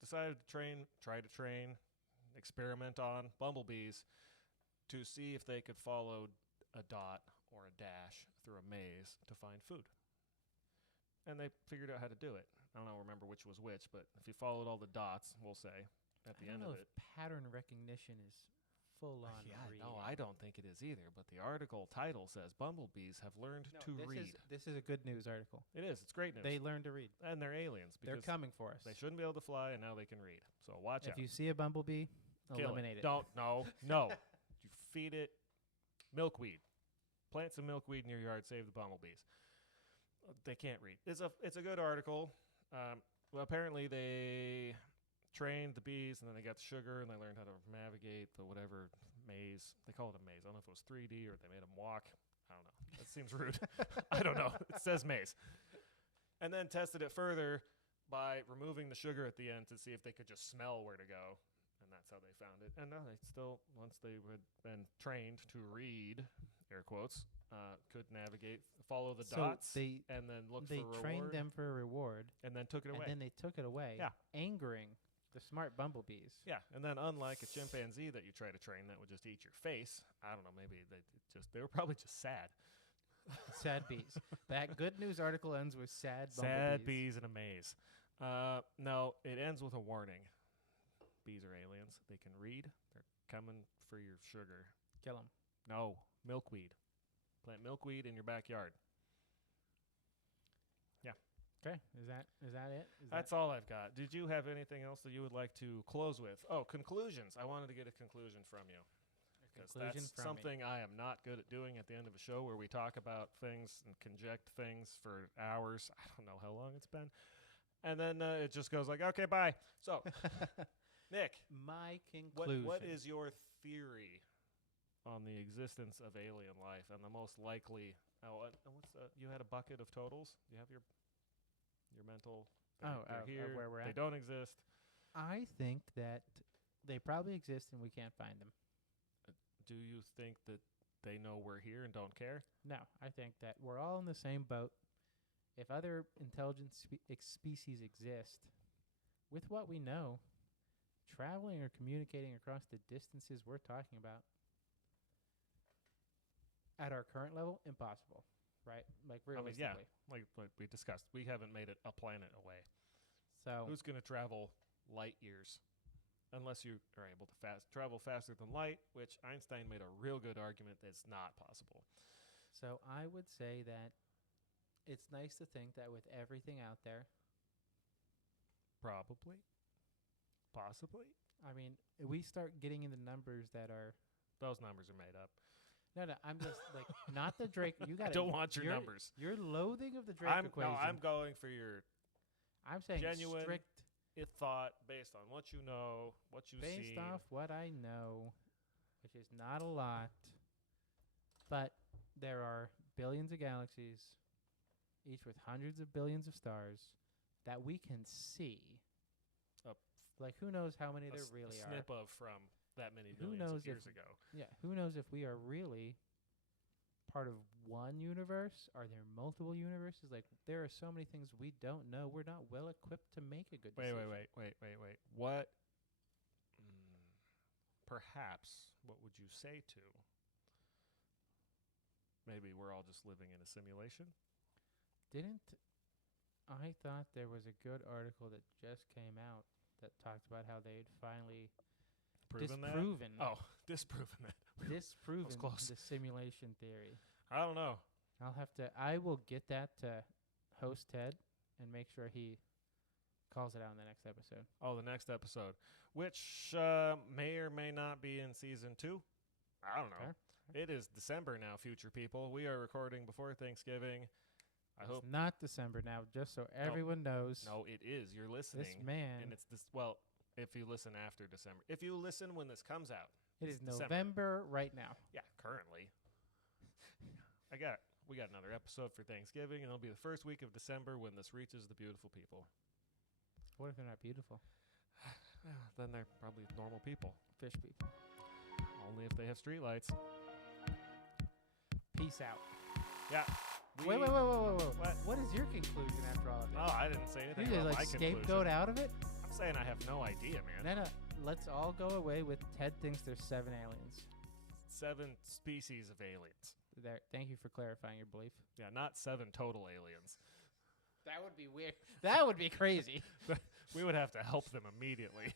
decided to try to train experiment on bumblebees to see if they could follow a dot or a dash through a maze to find food. And they figured out how to do it. I don't remember which was which, but if you followed all the dots, we'll say, at the end of it. Pattern recognition is full on. No, I don't think it is either. But the article title says bumblebees have learned to read. This is a good news article. It is. It's great news. They learned to read. And they're aliens. They're coming for us. They shouldn't be able to fly, and now they can read. So watch out. If you see a bumblebee, eliminate it. Don't. No. You feed it milkweed. Plant some milkweed in your yard. Save the bumblebees. They can't read. It's a good article. Well, apparently they trained the bees, and then they got the sugar, and they learned how to navigate the whatever maze. They call it a maze. I don't know if it was 3D or they made them walk. I don't know. That seems rude. I don't know. It says maze. And then tested it further by removing the sugar at the end to see if they could just smell where to go. And that's how they found it. And no, they still, once they had been trained to read, air quotes, could navigate, follow the dots, and then look for a reward. They trained them for a reward. And then took it away. And then they took it away, angering the smart bumblebees. Yeah, and then unlike a chimpanzee that you try to train that would just eat your face, I don't know, maybe they were probably just sad. Sad bees. That good news article ends with sad bumblebees. Sad bees in a maze. No, it ends with a warning. Bees are aliens. They can read. They're coming for your sugar. Kill them. No, milkweed. Plant milkweed in your backyard. Yeah. Okay. Is that it? That's all I've got. Did you have anything else that you would like to close with? Oh, conclusions. I wanted to get a conclusion from you. Because that's something I am not good at doing at the end of a show where we talk about things and conject things for hours. I don't know how long it's been. And then it just goes like, okay, bye. So, Nick. My conclusion. What is your theory on the existence of alien life and the most likely... you had a bucket of totals? You have your mental... They're here. Where we're at? They don't exist. I think that they probably exist and we can't find them. Do you think that they know we're here and don't care? No, I think that we're all in the same boat. If other intelligent species exist, with what we know, traveling or communicating across the distances we're talking about, at our current level, impossible, right? Like realistically. I mean, like we discussed, we haven't made it a planet away. So who's going to travel light years? Unless you are able to travel faster than light, which Einstein made a real good argument that's not possible. So I would say that it's nice to think that with everything out there. Possibly. I mean, we start getting into numbers that are... Those numbers are made up. No, I'm just like, not the Drake. You got. I don't want your numbers. Your loathing of the Drake equation. No, I'm going for your... I'm saying genuine strict... thought based on what you know, what you've seen. Based off what I know, which is not a lot, but there are billions of galaxies, each with hundreds of billions of stars, that we can see. Like, who knows how many there really are. A snip of from that many millions of years ago. Yeah, who knows if we are really part of one universe? Are there multiple universes? Like, there are so many things we don't know. We're not well equipped to make a good decision. Wait. What? Perhaps, what would you say to? Maybe we're all just living in a simulation? I thought there was a good article that just came out that talked about how they'd finally disproven that the simulation theory. I don't know. I will get that to host Ted and make sure he calls it out in the next episode. Oh, the next episode, which may or may not be in season 2. I don't know. Okay. It is December now, future people. We are recording before Thanksgiving. It's not December now, just so everyone knows. No, it is. You're listening. This man. And it's this. Well, if you listen after December. If you listen when this comes out. It is November right now. Yeah, currently. We got another episode for Thanksgiving, and it'll be the first week of December when this reaches the beautiful people. What if they're not beautiful? Then they're probably normal people. Fish people. Only if they have streetlights. Peace out. Yeah. Wait. What is your conclusion after all of this? Oh, I didn't say anything. You just like scapegoat out of it? I'm saying I have no idea, man. No. let's all go away with Ted thinks there's 7 aliens. 7 species of aliens. There. Thank you for clarifying your belief. Yeah, not 7 total aliens. That would be weird. That would be crazy. We would have to help them immediately.